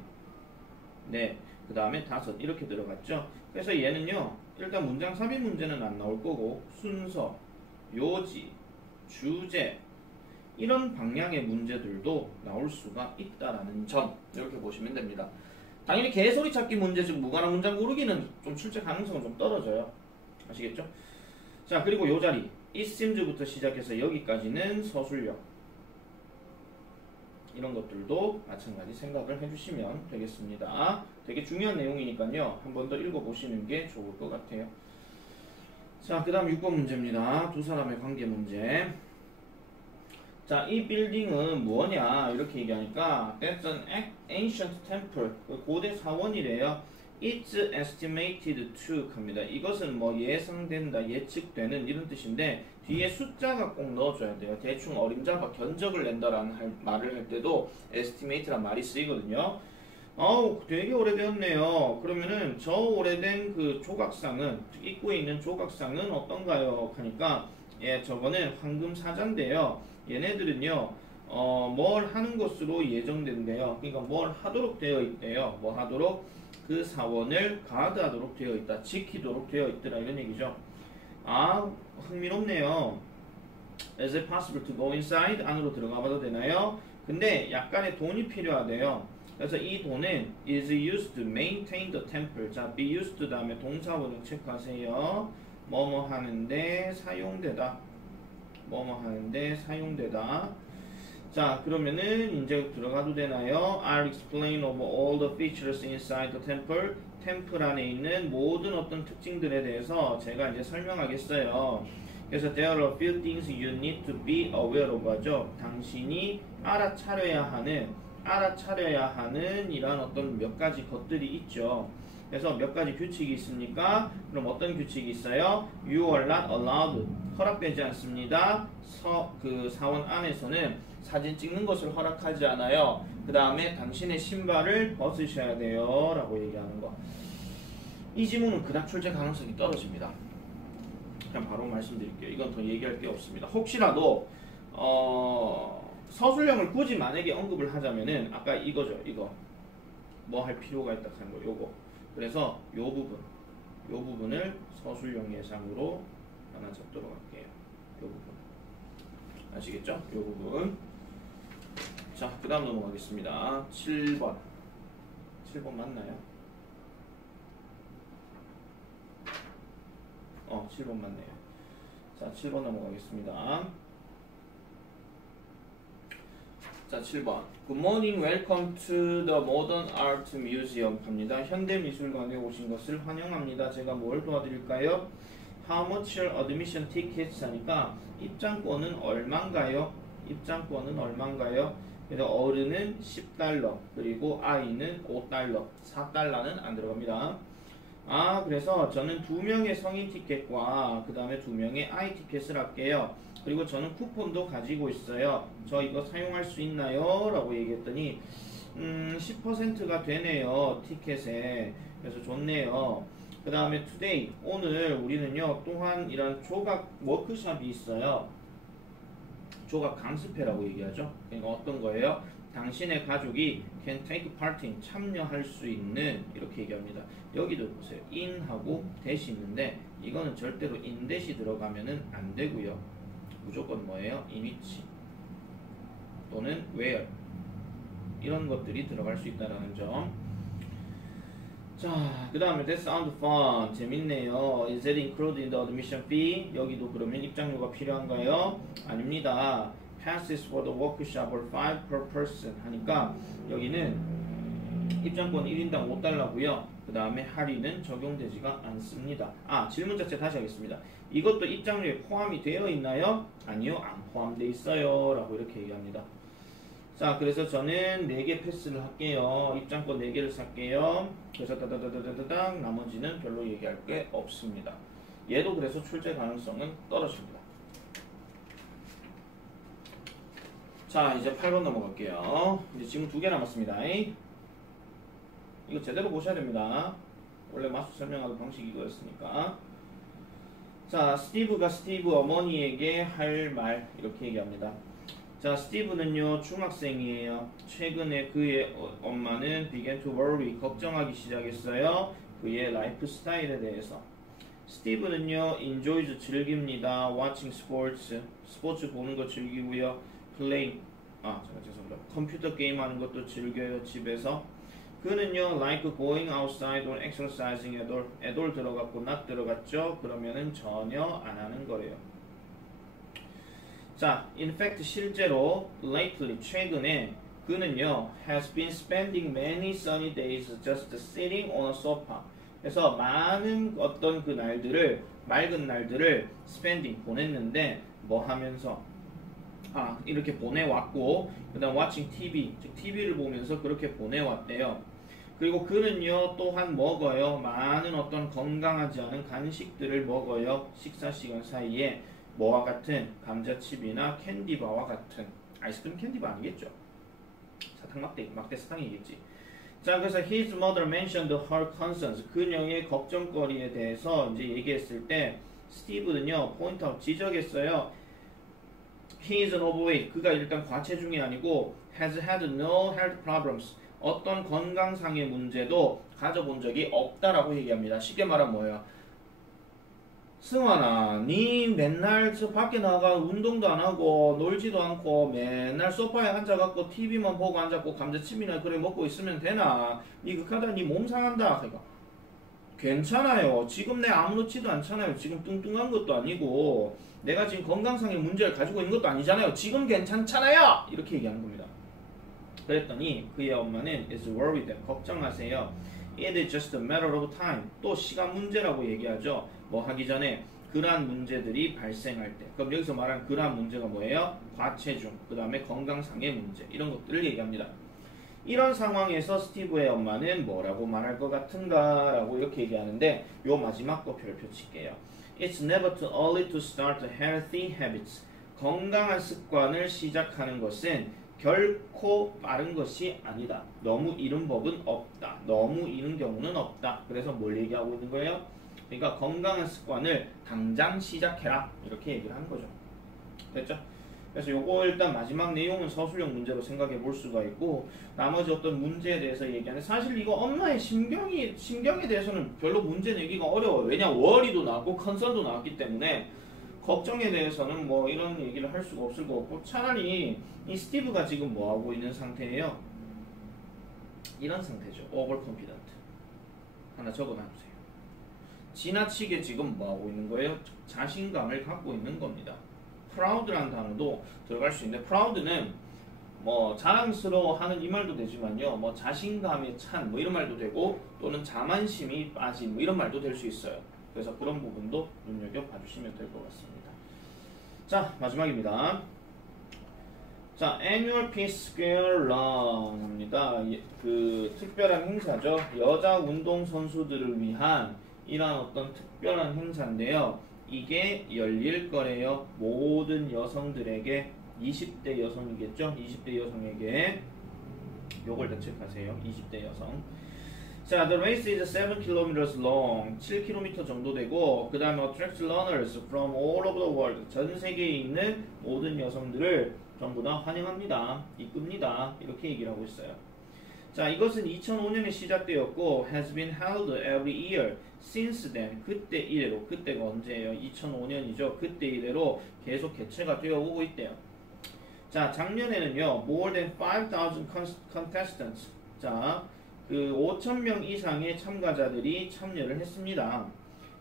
넷. 그 다음에 5 이렇게 들어갔죠. 그래서 얘는요 일단 문장 삽입 문제는 안 나올 거고 순서, 요지, 주제 이런 방향의 문제들도 나올 수가 있다라는 점 이렇게 보시면 됩니다. 당연히 개소리 찾기 문제 즉 무관한 문장 고르기는 좀 출제 가능성은 좀 떨어져요. 아시겠죠? 자 그리고 요 자리 it seems부터 시작해서 여기까지는 서술형 이런 것들도 마찬가지 생각을 해주시면 되겠습니다. 되게 중요한 내용이니까요. 한 번 더 읽어보시는 게 좋을 것 같아요. 자, 그 다음 6번 문제입니다. 두 사람의 관계 문제. 자, 이 빌딩은 뭐냐 이렇게 얘기하니까 That's an ancient temple. 고대 사원이래요. It's estimated to 합니다. 이것은 뭐 예상된다, 예측되는 이런 뜻인데 뒤에 숫자가 꼭 넣어줘야 돼요. 대충 어림잡아 견적을 낸다라는 말을 할 때도 estimate란 말이 쓰이거든요. 되게 오래되었네요. 그러면은 저 오래된 그 조각상은 입구에 있는 조각상은 어떤가요? 하니까 예, 저거는 황금 사자인데요. 얘네들은요, 뭘 하는 것으로 예정된대요. 그러니까 뭘 하도록 되어 있대요. 뭐 하도록 그 사원을 가드하도록 되어 있다, 지키도록 되어 있더라 이런 얘기죠. 아, 흥미롭네요. Is it possible to go inside? 안으로 들어가봐도 되나요? 근데 약간의 돈이 필요하대요. 그래서 이 돈은 is used to maintain the temple. 자, be used 다음에 동사원을 체크하세요. 뭐뭐 하는데 사용되다. 뭐뭐 하는데 사용되다. 자, 그러면은 이제 들어가도 되나요? I'll explain over all the features inside the temple. 템플 안에 있는 모든 어떤 특징들에 대해서 제가 이제 설명하겠어요. 그래서 there are a few things you need to be aware of 하죠. 당신이 알아차려야 하는 이런 어떤 몇 가지 것들이 있죠. 그래서 몇 가지 규칙이 있습니까? 그럼 어떤 규칙이 있어요? You are not allowed. 허락되지 않습니다. 그 사원 안에서는 사진 찍는 것을 허락하지 않아요. 그 다음에 당신의 신발을 벗으셔야 돼요. 라고 얘기하는 거. 이 지문은 그닥 출제 가능성이 떨어집니다. 그냥 바로 말씀드릴게요. 이건 더 얘기할 게 없습니다. 혹시라도 서술형을 굳이 만약에 언급을 하자면은 아까 이거죠. 이거 뭐 할 필요가 있다 하는 거 요거. 그래서 요 부분을 서술형 예상으로 하나 적도록 할게요. 요 부분 아시겠죠? 요 부분. 자, 그 다음 넘어가겠습니다. 7번 맞나요? 7번 맞네요. 자, 7번 넘어가겠습니다. 자, 7번. Good morning, welcome to the Modern Art Museum 합니다. 현대미술관에 오신 것을 환영합니다. 제가 뭘 도와드릴까요? How much are admission tickets 하니까 입장권은 얼만가요? 그래서 어른은 10달러, 그리고 아이는 5달러, 4달러는 안 들어갑니다. 아, 그래서 저는 2명의 성인 티켓과 그 다음에 2명의 아이 티켓을 할게요. 그리고 저는 쿠폰도 가지고 있어요. 저 이거 사용할 수 있나요? 라고 얘기했더니 10%가 되네요. 티켓에. 그래서 좋네요. 그 다음에 today, 오늘 우리는요 또한 이런 조각 워크숍이 있어요. 조각 강습회라고 얘기하죠. 그러니까 어떤 거예요? 당신의 가족이 can take part in, 참여할 수 있는, 이렇게 얘기합니다. 여기도 보세요. in하고 that이 있는데 이거는 절대로 in that이 들어가면은 안 되고요. 무조건 뭐예요? in which 또는 where 이런 것들이 들어갈 수 있다는 점. 자, 그 다음에 that sound fun, 재밌네요. Is that included in the admission fee? 여기도 그러면 입장료가 필요한가요? 아닙니다. Passes for the workshop are 5 per person 하니까 여기는 입장권 1인당 5달러고요. 그 다음에 할인은 적용되지가 않습니다. 아, 질문 자체 다시 하겠습니다. 이것도 입장료에 포함이 되어 있나요? 아니요, 안 포함되어 있어요. 라고 이렇게 얘기합니다. 자, 그래서 저는 4개 패스를 할게요. 입장권 4개를 살게요. 그래서 따다다다다닥 나머지는 별로 얘기할 게 없습니다. 얘도 그래서 출제 가능성은 떨어집니다. 자, 이제 8번 넘어갈게요. 이제 지금 2개 남았습니다. 이거 제대로 보셔야 됩니다. 원래 마수 설명하는 방식이 이거였으니까. 자, 스티브가 스티브 어머니에게 할 말 이렇게 얘기합니다. 자, 스티브는요 중학생이에요. 최근에 그의 엄마는 began to worry 걱정하기 시작했어요. 그의 라이프 스타일에 대해서. 스티브는요 enjoys 즐깁니다. watching sports 스포츠 보는 거 즐기고요. playing 죄송합니다. 컴퓨터 게임 하는 것도 즐겨요. 집에서. 그는요 like going outside or exercising at all 들어갔고 not 들어갔죠. 그러면은 전혀 안 하는 거래요. 자, in fact 실제로 lately 최근에 그는요 has been spending many sunny days just sitting on a sofa. 그래서 많은 어떤 그 날들을 맑은 날들을 spending 보냈는데 뭐 하면서 이렇게 보내왔고 그다음 watching TV 즉 TV를 보면서 그렇게 보내왔대요. 그리고 그는요 또한 먹어요. 많은 어떤 건강하지 않은 간식들을 먹어요. 식사 시간 사이에 뭐와 같은 감자칩이나 캔디바와 같은 아이스크림 캔디바 아니겠죠? 사탕 막대 사탕이겠지. 자, 그래서 his mother mentioned her concerns 그녀의 걱정거리에 대해서 이제 얘기했을 때 스티브는요 포인트아웃 지적했어요. He is an overweight 그가 일단 과체중이 아니고 has had no health problems 어떤 건강상의 문제도 가져본 적이 없다라고 얘기합니다. 쉽게 말하면 뭐예요? 승환아, 니 맨날 저 밖에 나가 운동도 안 하고 놀지도 않고 맨날 소파에 앉아갖고 TV만 보고 앉았고 감자칩이나 그래 먹고 있으면 되나? 니 그하다 니 몸 상한다. 그러니까 괜찮아요. 지금 내 아무렇지도 않잖아요. 지금 뚱뚱한 것도 아니고 내가 지금 건강상의 문제를 가지고 있는 것도 아니잖아요. 지금 괜찮잖아요. 이렇게 얘기하는 겁니다. 그랬더니 그의 엄마는 is worried 걱정하세요. It is just a matter of time. 또 시간 문제라고 얘기하죠. 뭐 하기 전에 그러한 문제들이 발생할 때. 그럼 여기서 말하는 그러한 문제가 뭐예요? 과체중, 그 다음에 건강상의 문제 이런 것들을 얘기합니다. 이런 상황에서 스티브의 엄마는 뭐라고 말할 것 같은가 라고 이렇게 얘기하는데 요 마지막 거 별표 칠게요. It's never too early to start healthy habits. 건강한 습관을 시작하는 것은 결코 빠른 것이 아니다. 너무 이른 법은 없다. 너무 이른 경우는 없다. 그래서 뭘 얘기하고 있는 거예요? 그러니까 건강한 습관을 당장 시작해라. 이렇게 얘기를 하는 거죠. 됐죠? 그래서 요거 일단 마지막 내용은 서술형 문제로 생각해 볼 수가 있고 나머지 어떤 문제에 대해서 얘기하는데 사실 이거 엄마의 심경에 대해서는 별로 문제 내기가 어려워요. 왜냐 워리도 나왔고 컨설도 나왔기 때문에 걱정에 대해서는 뭐 이런 얘기를 할 수가 없을 것 같고 차라리 이 스티브가 지금 뭐 하고 있는 상태예요? 이런 상태죠. overconfident. 하나 적어놔주세요. 지나치게 지금 뭐 하고 있는 거예요? 자신감을 갖고 있는 겁니다. proud라는 단어도 들어갈 수 있는데 proud는 뭐 자랑스러워하는 이 말도 되지만요. 뭐 자신감에 찬 뭐 이런 말도 되고 또는 자만심이 빠진 뭐 이런 말도 될 수 있어요. 그래서 그런 부분도 눈여겨 봐주시면 될 것 같습니다. 자, 마지막입니다. 자, Annual Peace Square Run 합니다. 그 특별한 행사죠. 여자 운동 선수들을 위한 이러한 어떤 특별한 행사인데요. 이게 열릴 거래요. 모든 여성들에게 20대 여성이겠죠? 20대 여성에게 요걸 다 체크하세요. 20대 여성. 자, the race is 7 km long. 7km 정도 되고 그 다음에 attracts runners from all over the world. 전 세계에 있는 모든 여성들을 전부 다 환영합니다. 이끕니다. 이렇게 얘기를 하고 있어요. 자, 이것은 2005년에 시작되었고 has been held every year since then. 그때 이래로. 그때가 언제예요? 2005년이죠. 그때 이래로 계속 개최가 되어 오고 있대요. 자, 작년에는요. more than 5,000 contestants. 자, 그 5,000명 이상의 참가자들이 참여를 했습니다.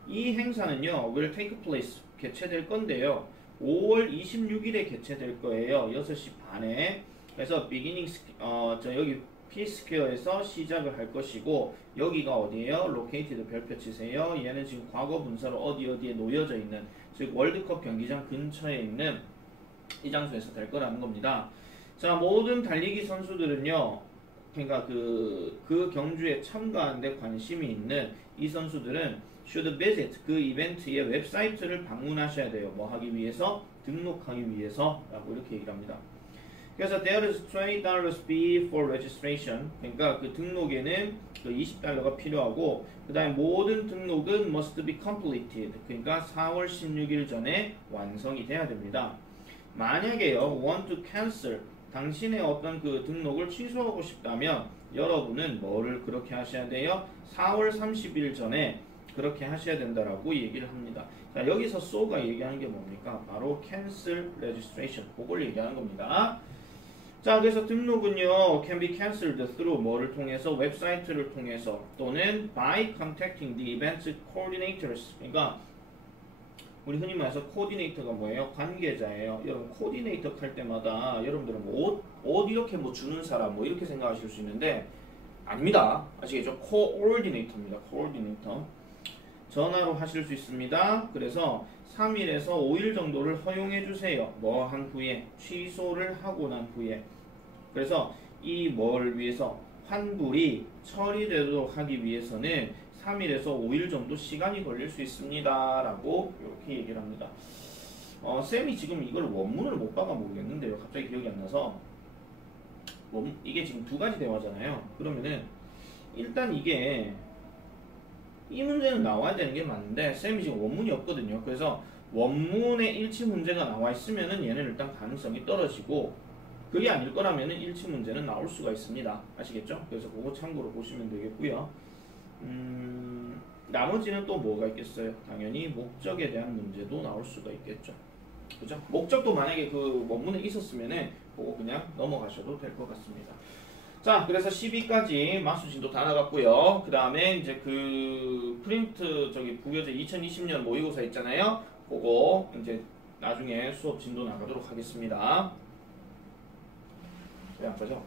이 행사는요, will take place, 개최될 건데요. 5월 26일에 개최될 거예요. 6시 반에. 그래서 beginning, 여기 P스퀘어에서 시작을 할 것이고, 여기가 어디예요? located 별표 치세요. 얘는 지금 과거 분사로 어디에 놓여져 있는, 즉 월드컵 경기장 근처에 있는 이 장소에서 될 거라는 겁니다. 자, 모든 달리기 선수들은요, 그러니까 그 경주에 참가하는데 관심이 있는 이 선수들은 should visit 그 이벤트의 웹사이트를 방문하셔야 돼요. 뭐 하기 위해서? 등록하기 위해서 라고 이렇게 얘기를 합니다. 그래서 there is $20 fee for registration. 그러니까 그 등록에는 그 $20가 필요하고 그 다음에 모든 등록은 must be completed. 그러니까 4월 16일 전에 완성이 돼야 됩니다. 만약에요, want to cancel, 당신의 어떤 그 등록을 취소하고 싶다면 여러분은 뭐를 그렇게 하셔야 돼요? 4월 30일 전에 그렇게 하셔야 된다라고 얘기를 합니다. 자, 여기서 so가 얘기하는 게 뭡니까? 바로 cancel registration, 그걸 얘기하는 겁니다. 자, 그래서 등록은요, can be cancelled through 뭐를 통해서? 웹사이트를 통해서 또는 by contacting the event coordinators. 그러니까 우리 흔히 말해서 코디네이터가 뭐예요? 관계자예요. 여러분 코디네이터 할 때마다 여러분들은 옷 이렇게 뭐 주는 사람 뭐 이렇게 생각하실 수 있는데 아닙니다. 아시겠죠? 코오디네이터입니다. 코오디네이터. 전화로 하실 수 있습니다. 그래서 3일에서 5일 정도를 허용해 주세요. 뭐 한 후에 취소를 하고 난 후에. 그래서 이 뭘 위해서 환불이 처리되도록 하기 위해서는 3일에서 5일 정도 시간이 걸릴 수 있습니다. 라고 이렇게 얘기를 합니다. 쌤이 지금 이걸 원문을 못 봐가 모르겠는데요. 갑자기 기억이 안 나서. 이게 지금 두 가지 대화잖아요. 그러면은 일단 이게 이 문제는 나와야 되는 게 맞는데 쌤이 지금 원문이 없거든요. 그래서 원문에 일치 문제가 나와 있으면은 얘는 일단 가능성이 떨어지고 그게 아닐 거라면은 일치 문제는 나올 수가 있습니다. 아시겠죠? 그래서 그거 참고로 보시면 되겠고요. 나머지는 또 뭐가 있겠어요? 당연히 목적에 대한 문제도 나올 수가 있겠죠. 그죠? 목적도 만약에 그 원문에 있었으면은 그거 그냥 넘어가셔도 될 것 같습니다. 자, 그래서 12까지 마수진도 다 나갔고요. 그 다음에 이제 그 프린트 부교재 2020년 모의고사 있잖아요. 그거 이제 나중에 수업 진도 나가도록 하겠습니다. 왜 안 빠져?